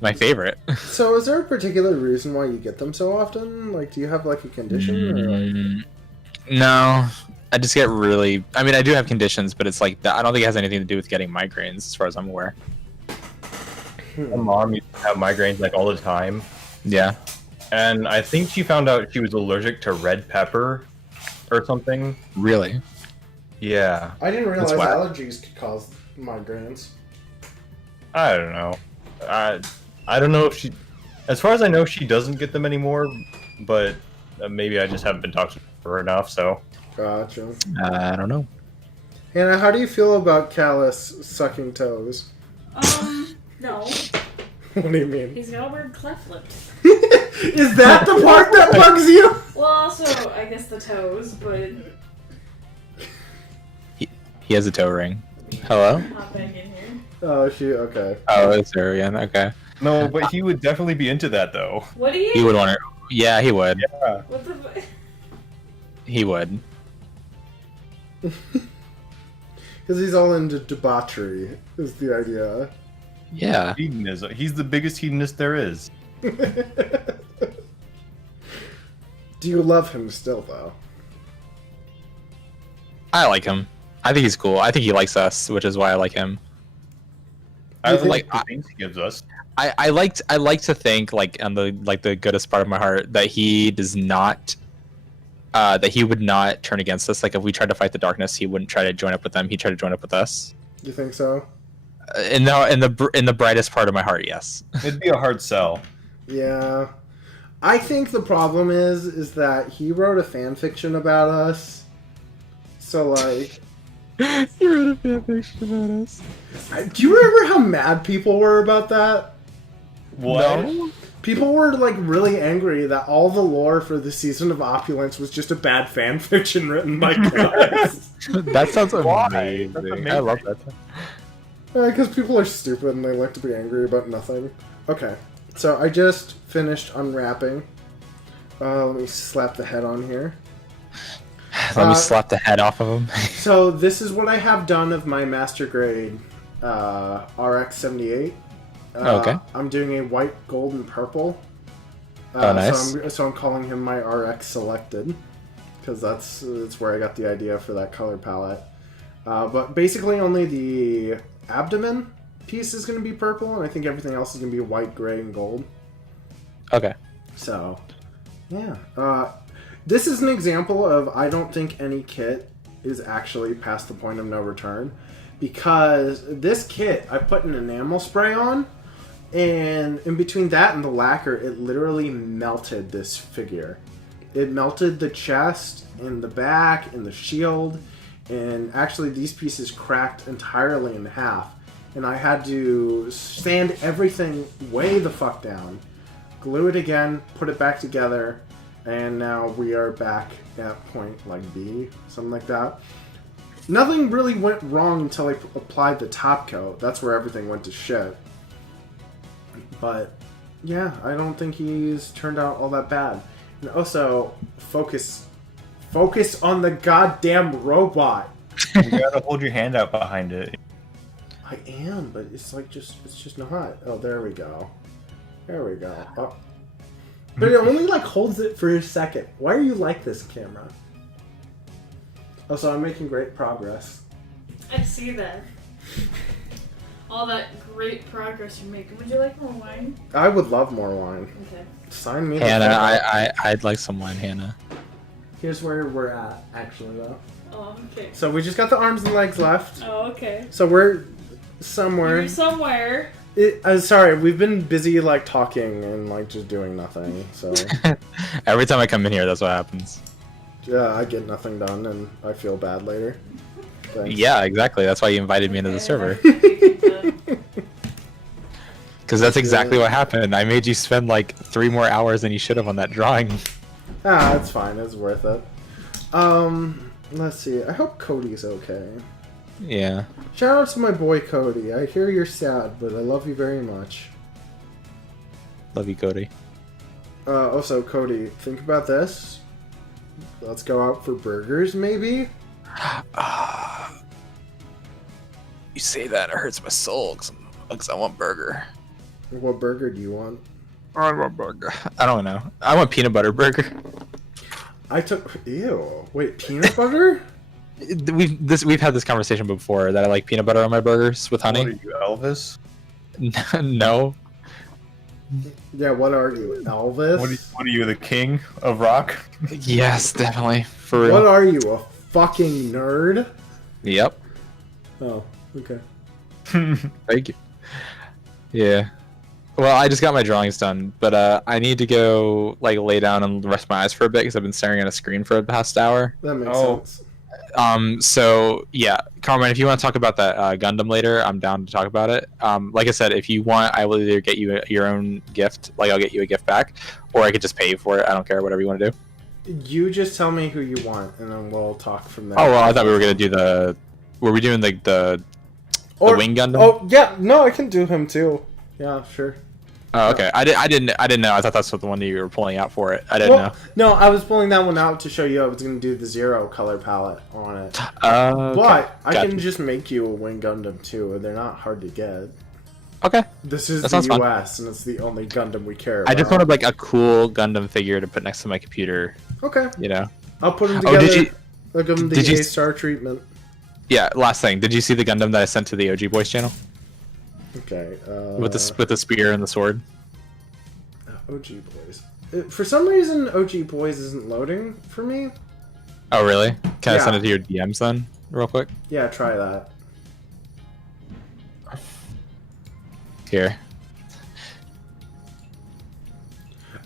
My favorite. So, is there a particular reason why you get them so often? Like, do you have like a condition? Or like... No. I just get really... I mean, I do have conditions, but it's like... I don't think it has anything to do with getting migraines, as far as I'm aware. My mom used to have migraines like all the time. Yeah. And I think she found out she was allergic to red pepper or something. Really? Yeah. I didn't realize That's why- allergies could cause migraines. I don't know. I don't know if she... As far as I know, she doesn't get them anymore, but maybe I just haven't been talking to her enough, so... Gotcha. I don't know. Hannah, how do you feel about Callus sucking toes? No. What do you mean? He's got a weird cleft lip. Is that the part that bugs you? Well, also, I guess the toes, but He has a toe ring. Hello? hop back in here. Oh, okay. Oh, it's her again. Okay. No, but he would definitely be into that, though. What do you? He would want to... Yeah, he would. Yeah. What the? He would. Because he's all into debauchery, is the idea. Yeah. Hedonism. He's the biggest hedonist there is. Do you love him still, though? I like him. I think he's cool. I think he likes us, which is why I like him. I think- like the things he gives us. I like to think, like, on the goodest part of my heart, that he does not that he would not turn against us. Like, if we tried to fight the darkness, he wouldn't try to join up with them. He'd try to join up with us. You think so? In the brightest part of my heart, yes. It'd be a hard sell. Yeah. I think the problem is that he wrote a fan fiction about us. So, like... You wrote a fanfiction about us. Do you remember how mad people were about that? What? No? People were, like, really angry that all the lore for the Season of Opulence was just a bad fan fiction written by guys. That sounds Why? amazing. That's I amazing. love that. Because people are stupid and they like to be angry about nothing. Okay, so I just finished unwrapping. Let me slap the head on here. Let me slap the head off of him. So this is what I have done of my master grade RX-78. Okay. I'm doing a white, gold, and purple. Oh, nice. So I'm calling him my RX Selected. Because that's where I got the idea for that color palette. But basically only the abdomen piece is going to be purple, and I think everything else is going to be white, gray, and gold. Okay. So, yeah. This is an example of I don't think any kit is actually past the point of no return, because this kit I put an enamel spray on, and in between that and the lacquer, it literally melted this figure. It melted the chest and the back and the shield, and actually these pieces cracked entirely in half. And I had to sand everything way the fuck down, glue it again, put it back together, and now we are back at point like B, something like that. Nothing really went wrong until I applied the top coat. That's where everything went to shit. But yeah, I don't think he's turned out all that bad. And also, focus on the goddamn robot. You gotta hold your hand out behind it. I am, but it's like it's just not. Oh, there we go. There we go. Oh. But it only like holds it for a second. Why are you like this, camera? Also, I'm making great progress. I see that. All that great progress you're making. Would you like more wine? I would love more wine. Okay. Sign me. Hannah, I'd like some wine, Hannah. Here's where we're at, actually, though. Oh, okay. So we just got the arms and legs left. Oh, okay. So we're somewhere. You're somewhere. Sorry, we've been busy like talking and like just doing nothing. So Every time I come in here, that's what happens. yeah, I get nothing done and I feel bad later. Thanks. Yeah, exactly. That's why you invited me into the server. Because that's exactly what happened. I made you spend like 3 more hours than you should have on that drawing. Ah, it's fine. It's worth it. Let's see. I hope Cody's okay. Yeah. Shout out to my boy Cody. I hear you're sad, but I love you very much. Love you, Cody. Also, Cody, think about this. Let's go out for burgers, maybe? You say that, it hurts my soul because I want burger. What burger do you want? I want burger. I don't know. I want peanut butter burger. Ew. Wait, peanut butter? We've had this conversation before that I like peanut butter on my burgers with honey. What are you, Elvis? No. Yeah, what are you, Elvis? What are you, the king of rock? Yes, definitely. For real. What are you, a fucking nerd? Yep. Oh, okay. Thank you. Yeah. Well, I just got my drawings done, but I need to go like lay down and rest my eyes for a bit because I've been staring at a screen for the past hour. That makes sense. So yeah, Carmen, if you want to talk about that Gundam later, I'm down to talk about it. Like I said, if you want, I will either get you your own gift, like I'll get you a gift back, or I could just pay you for it. I don't care, whatever you want to do. You just tell me who you want, and then we'll talk from there. Oh well, I thought we were gonna do the. Were we doing the Wing Gundam? Oh yeah, no, I can do him too. Yeah, sure. Oh, okay. I didn't know. I thought that's what the one that you were pulling out for it. I didn't know. No, I was pulling that one out to show you I was going to do the Zero color palette on it. Okay. But I Gotcha. can just make you a Wing Gundam too, and they're not hard to get. Okay. This is That the sounds fun. US, and it's the only Gundam we care about. I just wanted like a cool Gundam figure to put next to my computer. Okay. You know. I'll put them Oh, together. did you- I'll give them the did you- A-star treatment. Yeah. Last thing. Did you see the Gundam that I sent to the OG Boys channel Okay. with the spear and the sword? OG Boys. For some reason, OG Boys isn't loading for me. Oh really? Can I Yeah. send it to your DMs then, real quick? Yeah, try that. Here.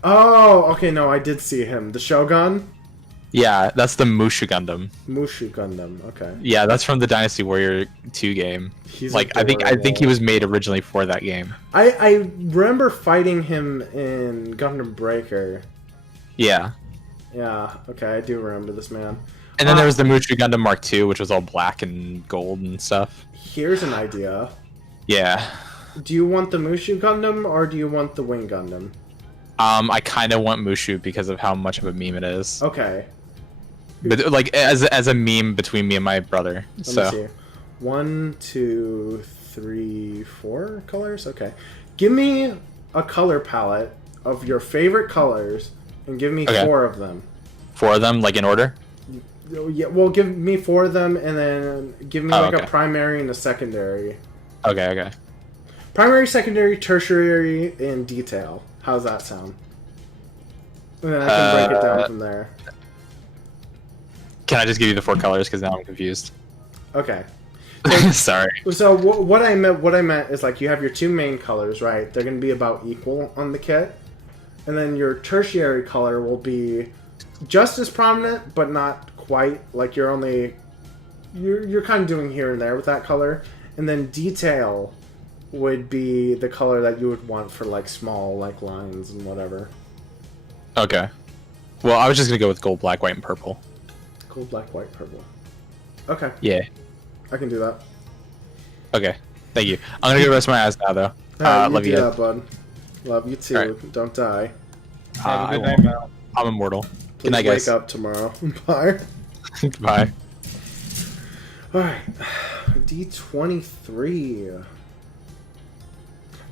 Oh, okay, no, I did see him. The Shogun? Yeah, that's the Mushu Gundam. Mushu Gundam, okay. Yeah, that's from the Dynasty Warrior 2 game. He's Like I think he adorable. was made originally for that game. I remember fighting him in Gundam Breaker. Yeah. Yeah, okay, I do remember this man. And then there was the Mushu Gundam Mark II, which was all black and gold and stuff. Here's an idea. Yeah. Do you want the Mushu Gundam or do you want the Wing Gundam? I kind of want Mushu because of how much of a meme it is. Okay, But like as a meme between me and my brother. let So me see. 1, 2, 3, 4 colors? Okay. Give me a color palette of your favorite colors and give me Okay. 4 of them. 4 of them, like in order. Yeah, well, give me 4 of them and then give me Oh, like okay. a primary and a secondary. Okay, okay. Primary, secondary, tertiary, and detail. How's that sound? And then I can break it down from there. Can I just give you the 4 colors? Because now I'm confused. Okay. Sorry. So what I meant is like you have your 2 main colors, right? They're going to be about equal on the kit, and then your tertiary color will be just as prominent, but not quite. Like you're kind of doing here and there with that color, and then detail would be the color that you would want for like small like lines and whatever. Okay. Well, I was just gonna go with gold, black, white, and purple. Gold, black, white, purple. Okay. Yeah. I can do that. Okay. Thank you. I'm gonna go rest my eyes now, though. Love you. That, bud. Love you too. Right. Don't die. Have a good I night, won't. Mal. I'm immortal. Please Good night, wake guys. up tomorrow. Bye. Goodbye. Alright. D23.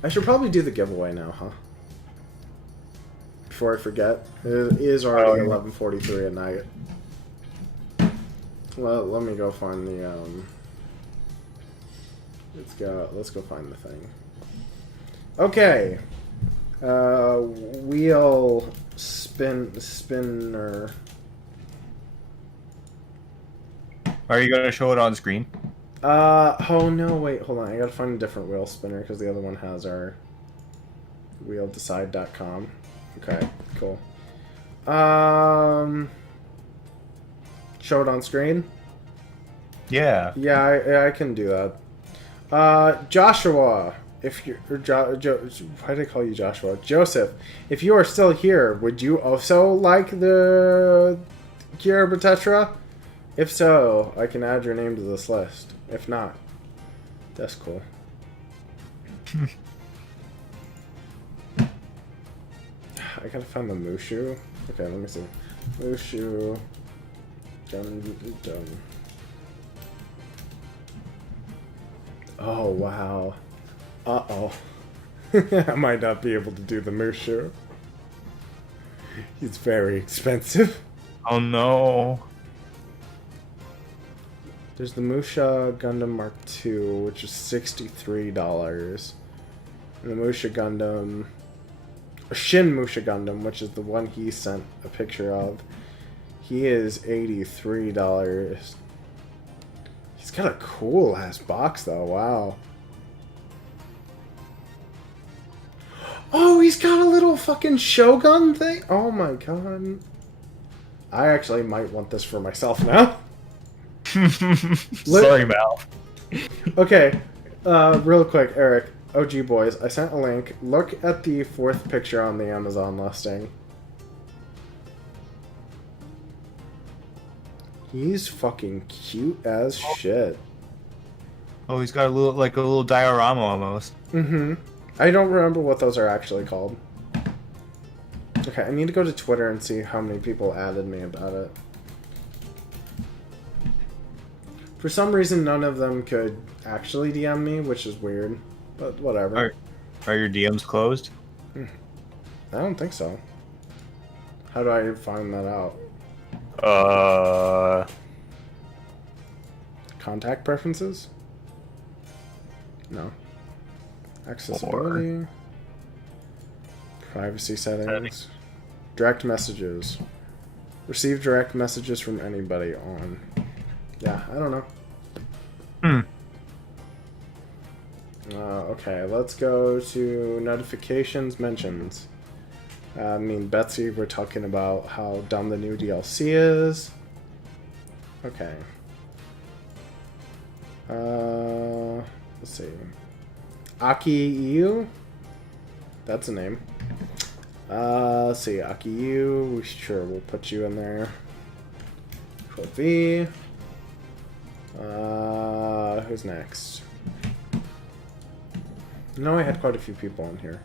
I should probably do the giveaway now, huh? Before I forget. It is already 11:43 at night. Well, let me go find the let's go find the thing. Okay. Wheel spinner. Are you gonna show it on screen? Oh no, wait, hold on. I gotta find a different wheel spinner because the other one has our wheeldecide.com. Okay, cool. Show it on screen? Yeah. Yeah, I can do that. Joshua, if you're, why did I call you Joshua? Joseph, if you are still here, would you also like the Gerbera-Tetra? If so, I can add your name to this list. If not, that's cool. I gotta find the Mushu. Okay, let me see. Mushu. Gundam. Oh, wow. Uh-oh. I might not be able to do the Mushu. He's very expensive. Oh no. There's the Musha Gundam Mark II, which is $63. And the Musha Gundam... Shin Musha Gundam, which is the one he sent a picture of. He is $83. He's got a cool ass box though, wow. Oh, he's got a little fucking Shogun thing? Oh my god. I actually might want this for myself now. Sorry, Mal. Okay, real quick, Eric, OG boys, I sent a link. Look at the 4th picture on the Amazon listing. He's fucking cute as shit. Oh, he's got a little diorama almost. Mm-hmm. I don't remember what those are actually called. Okay, I need to go to Twitter and see how many people added me about it. For some reason, none of them could actually DM me, which is weird. But whatever. Are your DMs closed? I don't think so. How do I find that out? Contact preferences? No. Accessibility. Privacy settings. Direct messages. Receive direct messages from anybody on. Yeah, I don't know. Okay, let's go to notifications, mentions. I mean, Betsy, we're talking about how dumb the new DLC is. Okay. Let's see. Aki Yu? That's a name. Let's see, Aki Yu. Sure, we'll put you in there. Put V. Who's next? No, I had quite a few people in here.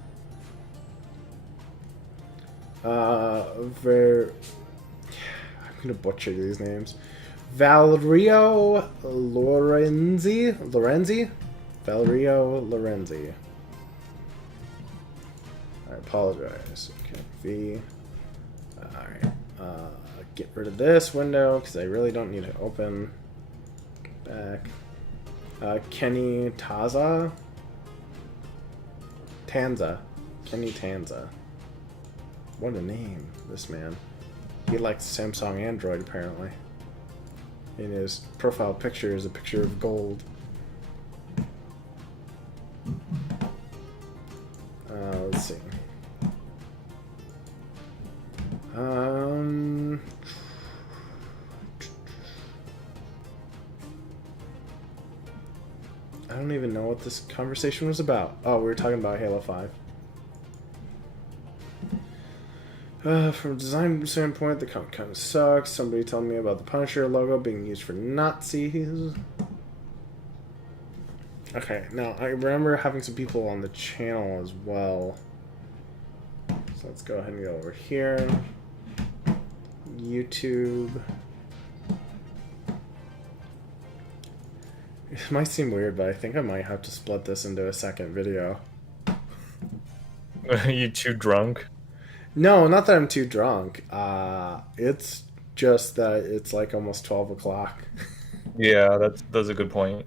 I'm gonna butcher these names. Valerio Lorenzi? Valerio Lorenzi. I apologize. Okay, V. Alright. Get rid of this window because I really don't need it open. Back. Kenny Taza? Tanza. Kenny Tanza. What a name, this man. He likes Samsung Android, apparently. And his profile picture is a picture of gold. Let's see. I don't even know what this conversation was about. Oh, we were talking about Halo 5. From a design standpoint, the comic kind of sucks. Somebody told me about the Punisher logo being used for Nazis. Okay, now I remember having some people on the channel as well. So let's go ahead and go over here. YouTube. It might seem weird, but I think I might have to split this into a second video. You too drunk? No, not that I'm too drunk. It's just that it's like almost 12 o'clock. Yeah, that's a good point.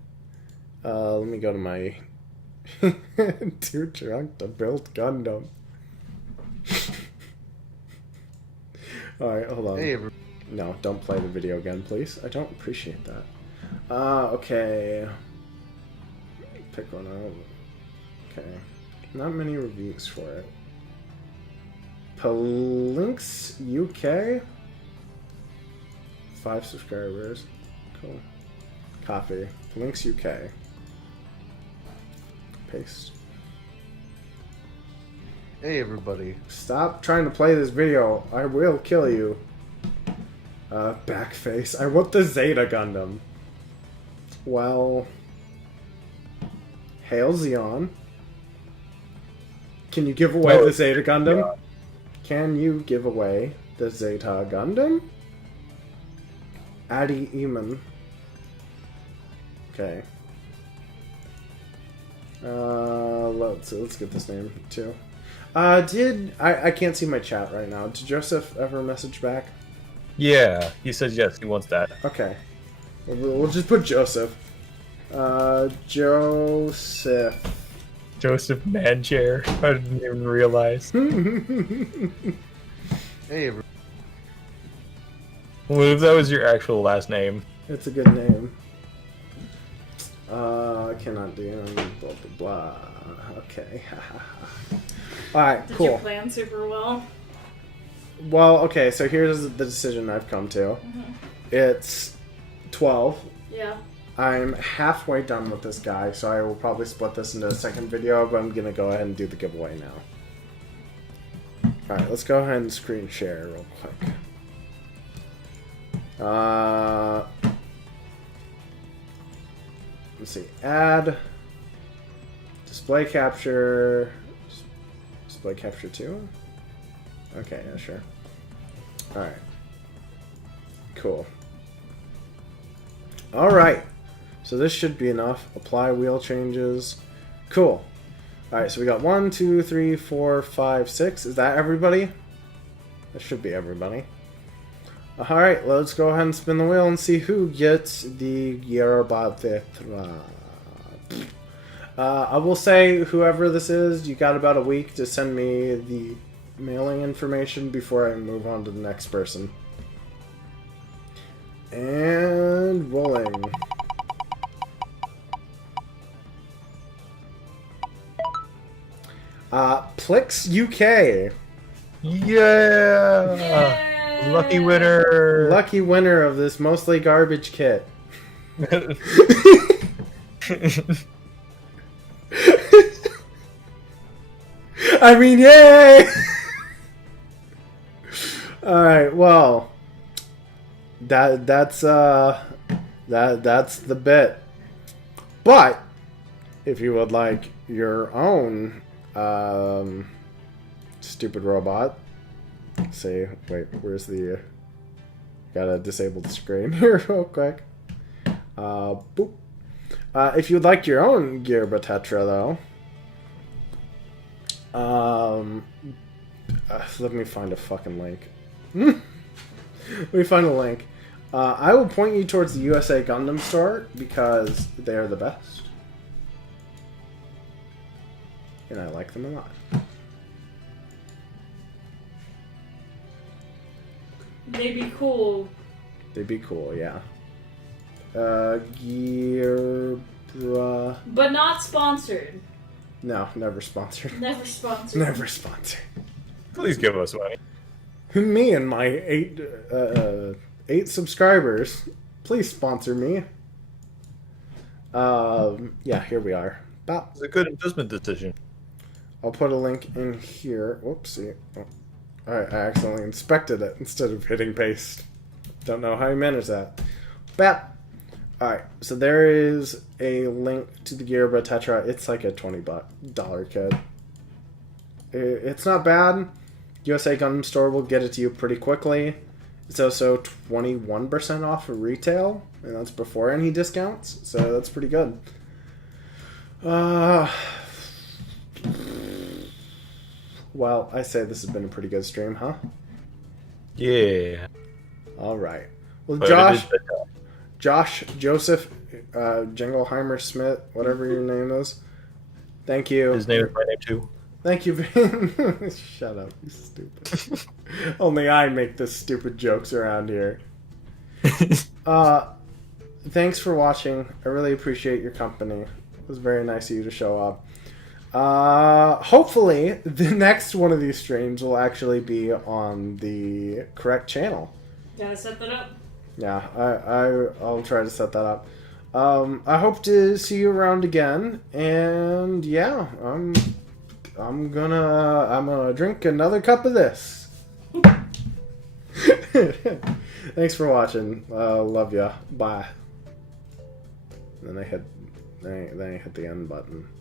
Let me go to my too drunk to build Gundam. Alright, hold on. Hey, No, don't play the video again, please. I don't appreciate that. Okay. Pick one out. Okay. Not many reviews for it. Mynx UK? 5 subscribers. Cool. Copy. Mynx UK. Paste. Hey everybody. Stop trying to play this video. I will kill you. Backface. I want the Zeta Gundam. Well... Hail Xeon. Can you give away the Zeta Gundam? Yeah. Can you give away the Zeta Gundam? Addy Eamon. Okay. Let's get this name too. I can't see my chat right now. Did Joseph ever message back? Yeah, he says yes, he wants that. Okay. We'll just put Joseph. Joseph. Joseph Manchair. I didn't even realize. Hey everybody. What if that was your actual last name? It's a good name. I cannot do blah blah blah. Okay. Alright, Did cool. you plan super well? Well, okay, so here's the decision I've come to. It's 12. Yeah. I'm halfway done with this guy, so I will probably split this into a second video, but I'm going to go ahead and do the giveaway now. Alright, let's go ahead and screen share real quick. Let's see. Add. Display capture. Display capture 2? Okay, yeah, sure. Alright. Cool. Alright. So this should be enough. Apply wheel changes. Cool. Alright, so we got 1, 2, 3, 4, 5, 6. Is that everybody? That should be everybody. Alright, let's go ahead and spin the wheel and see who gets the Gerbera-Tetra. I will say, whoever this is, you got about a week to send me the mailing information before I move on to the next person. And rolling. Plix UK. Yeah! Yay! Lucky winner! Lucky winner of this mostly garbage kit. I mean, yay! Alright, well. That's the bit. But if you would like your own stupid robot, say, wait, where's the gotta disable the screen here real quick. Boop. If you'd like your own Gerbera-Tetra, though, let me find a fucking link. Let me find a link. I will point you towards the USA Gundam store because they're the best. And I like them a lot. They'd be cool. They'd be cool, yeah. Gerbera. But not sponsored. No, never sponsored. Never sponsored. Never sponsored. Please give us money. Me and my eight subscribers. Please sponsor me. Yeah, here we are. Bop. It's a good investment decision. I'll put a link in here. Whoopsie. Oh. Alright, I accidentally inspected it instead of hitting paste. Don't know how you manage that. Bap! Alright, so there is a link to the Gerbera-Tetra. It's like a $20 kit. It's not bad. USA Gundam Store will get it to you pretty quickly. It's also 21% off of retail, and that's before any discounts, so that's pretty good. Well, I say this has been a pretty good stream, huh? Yeah. Alright. Well, But Joseph, Jingleheimer Smith, whatever your name is, thank you. his name is my name too. Thank you. Shut up, you stupid. Only I make the stupid jokes around here. Thanks for watching. I really appreciate your company. It was very nice of you to show up. Hopefully, the next one of these streams will actually be on the correct channel. Gotta set that up. Yeah, I'll try to set that up. I hope to see you around again, and yeah, I'm gonna drink another cup of this. Thanks for watching. Love ya. Bye. Then I hit the end button.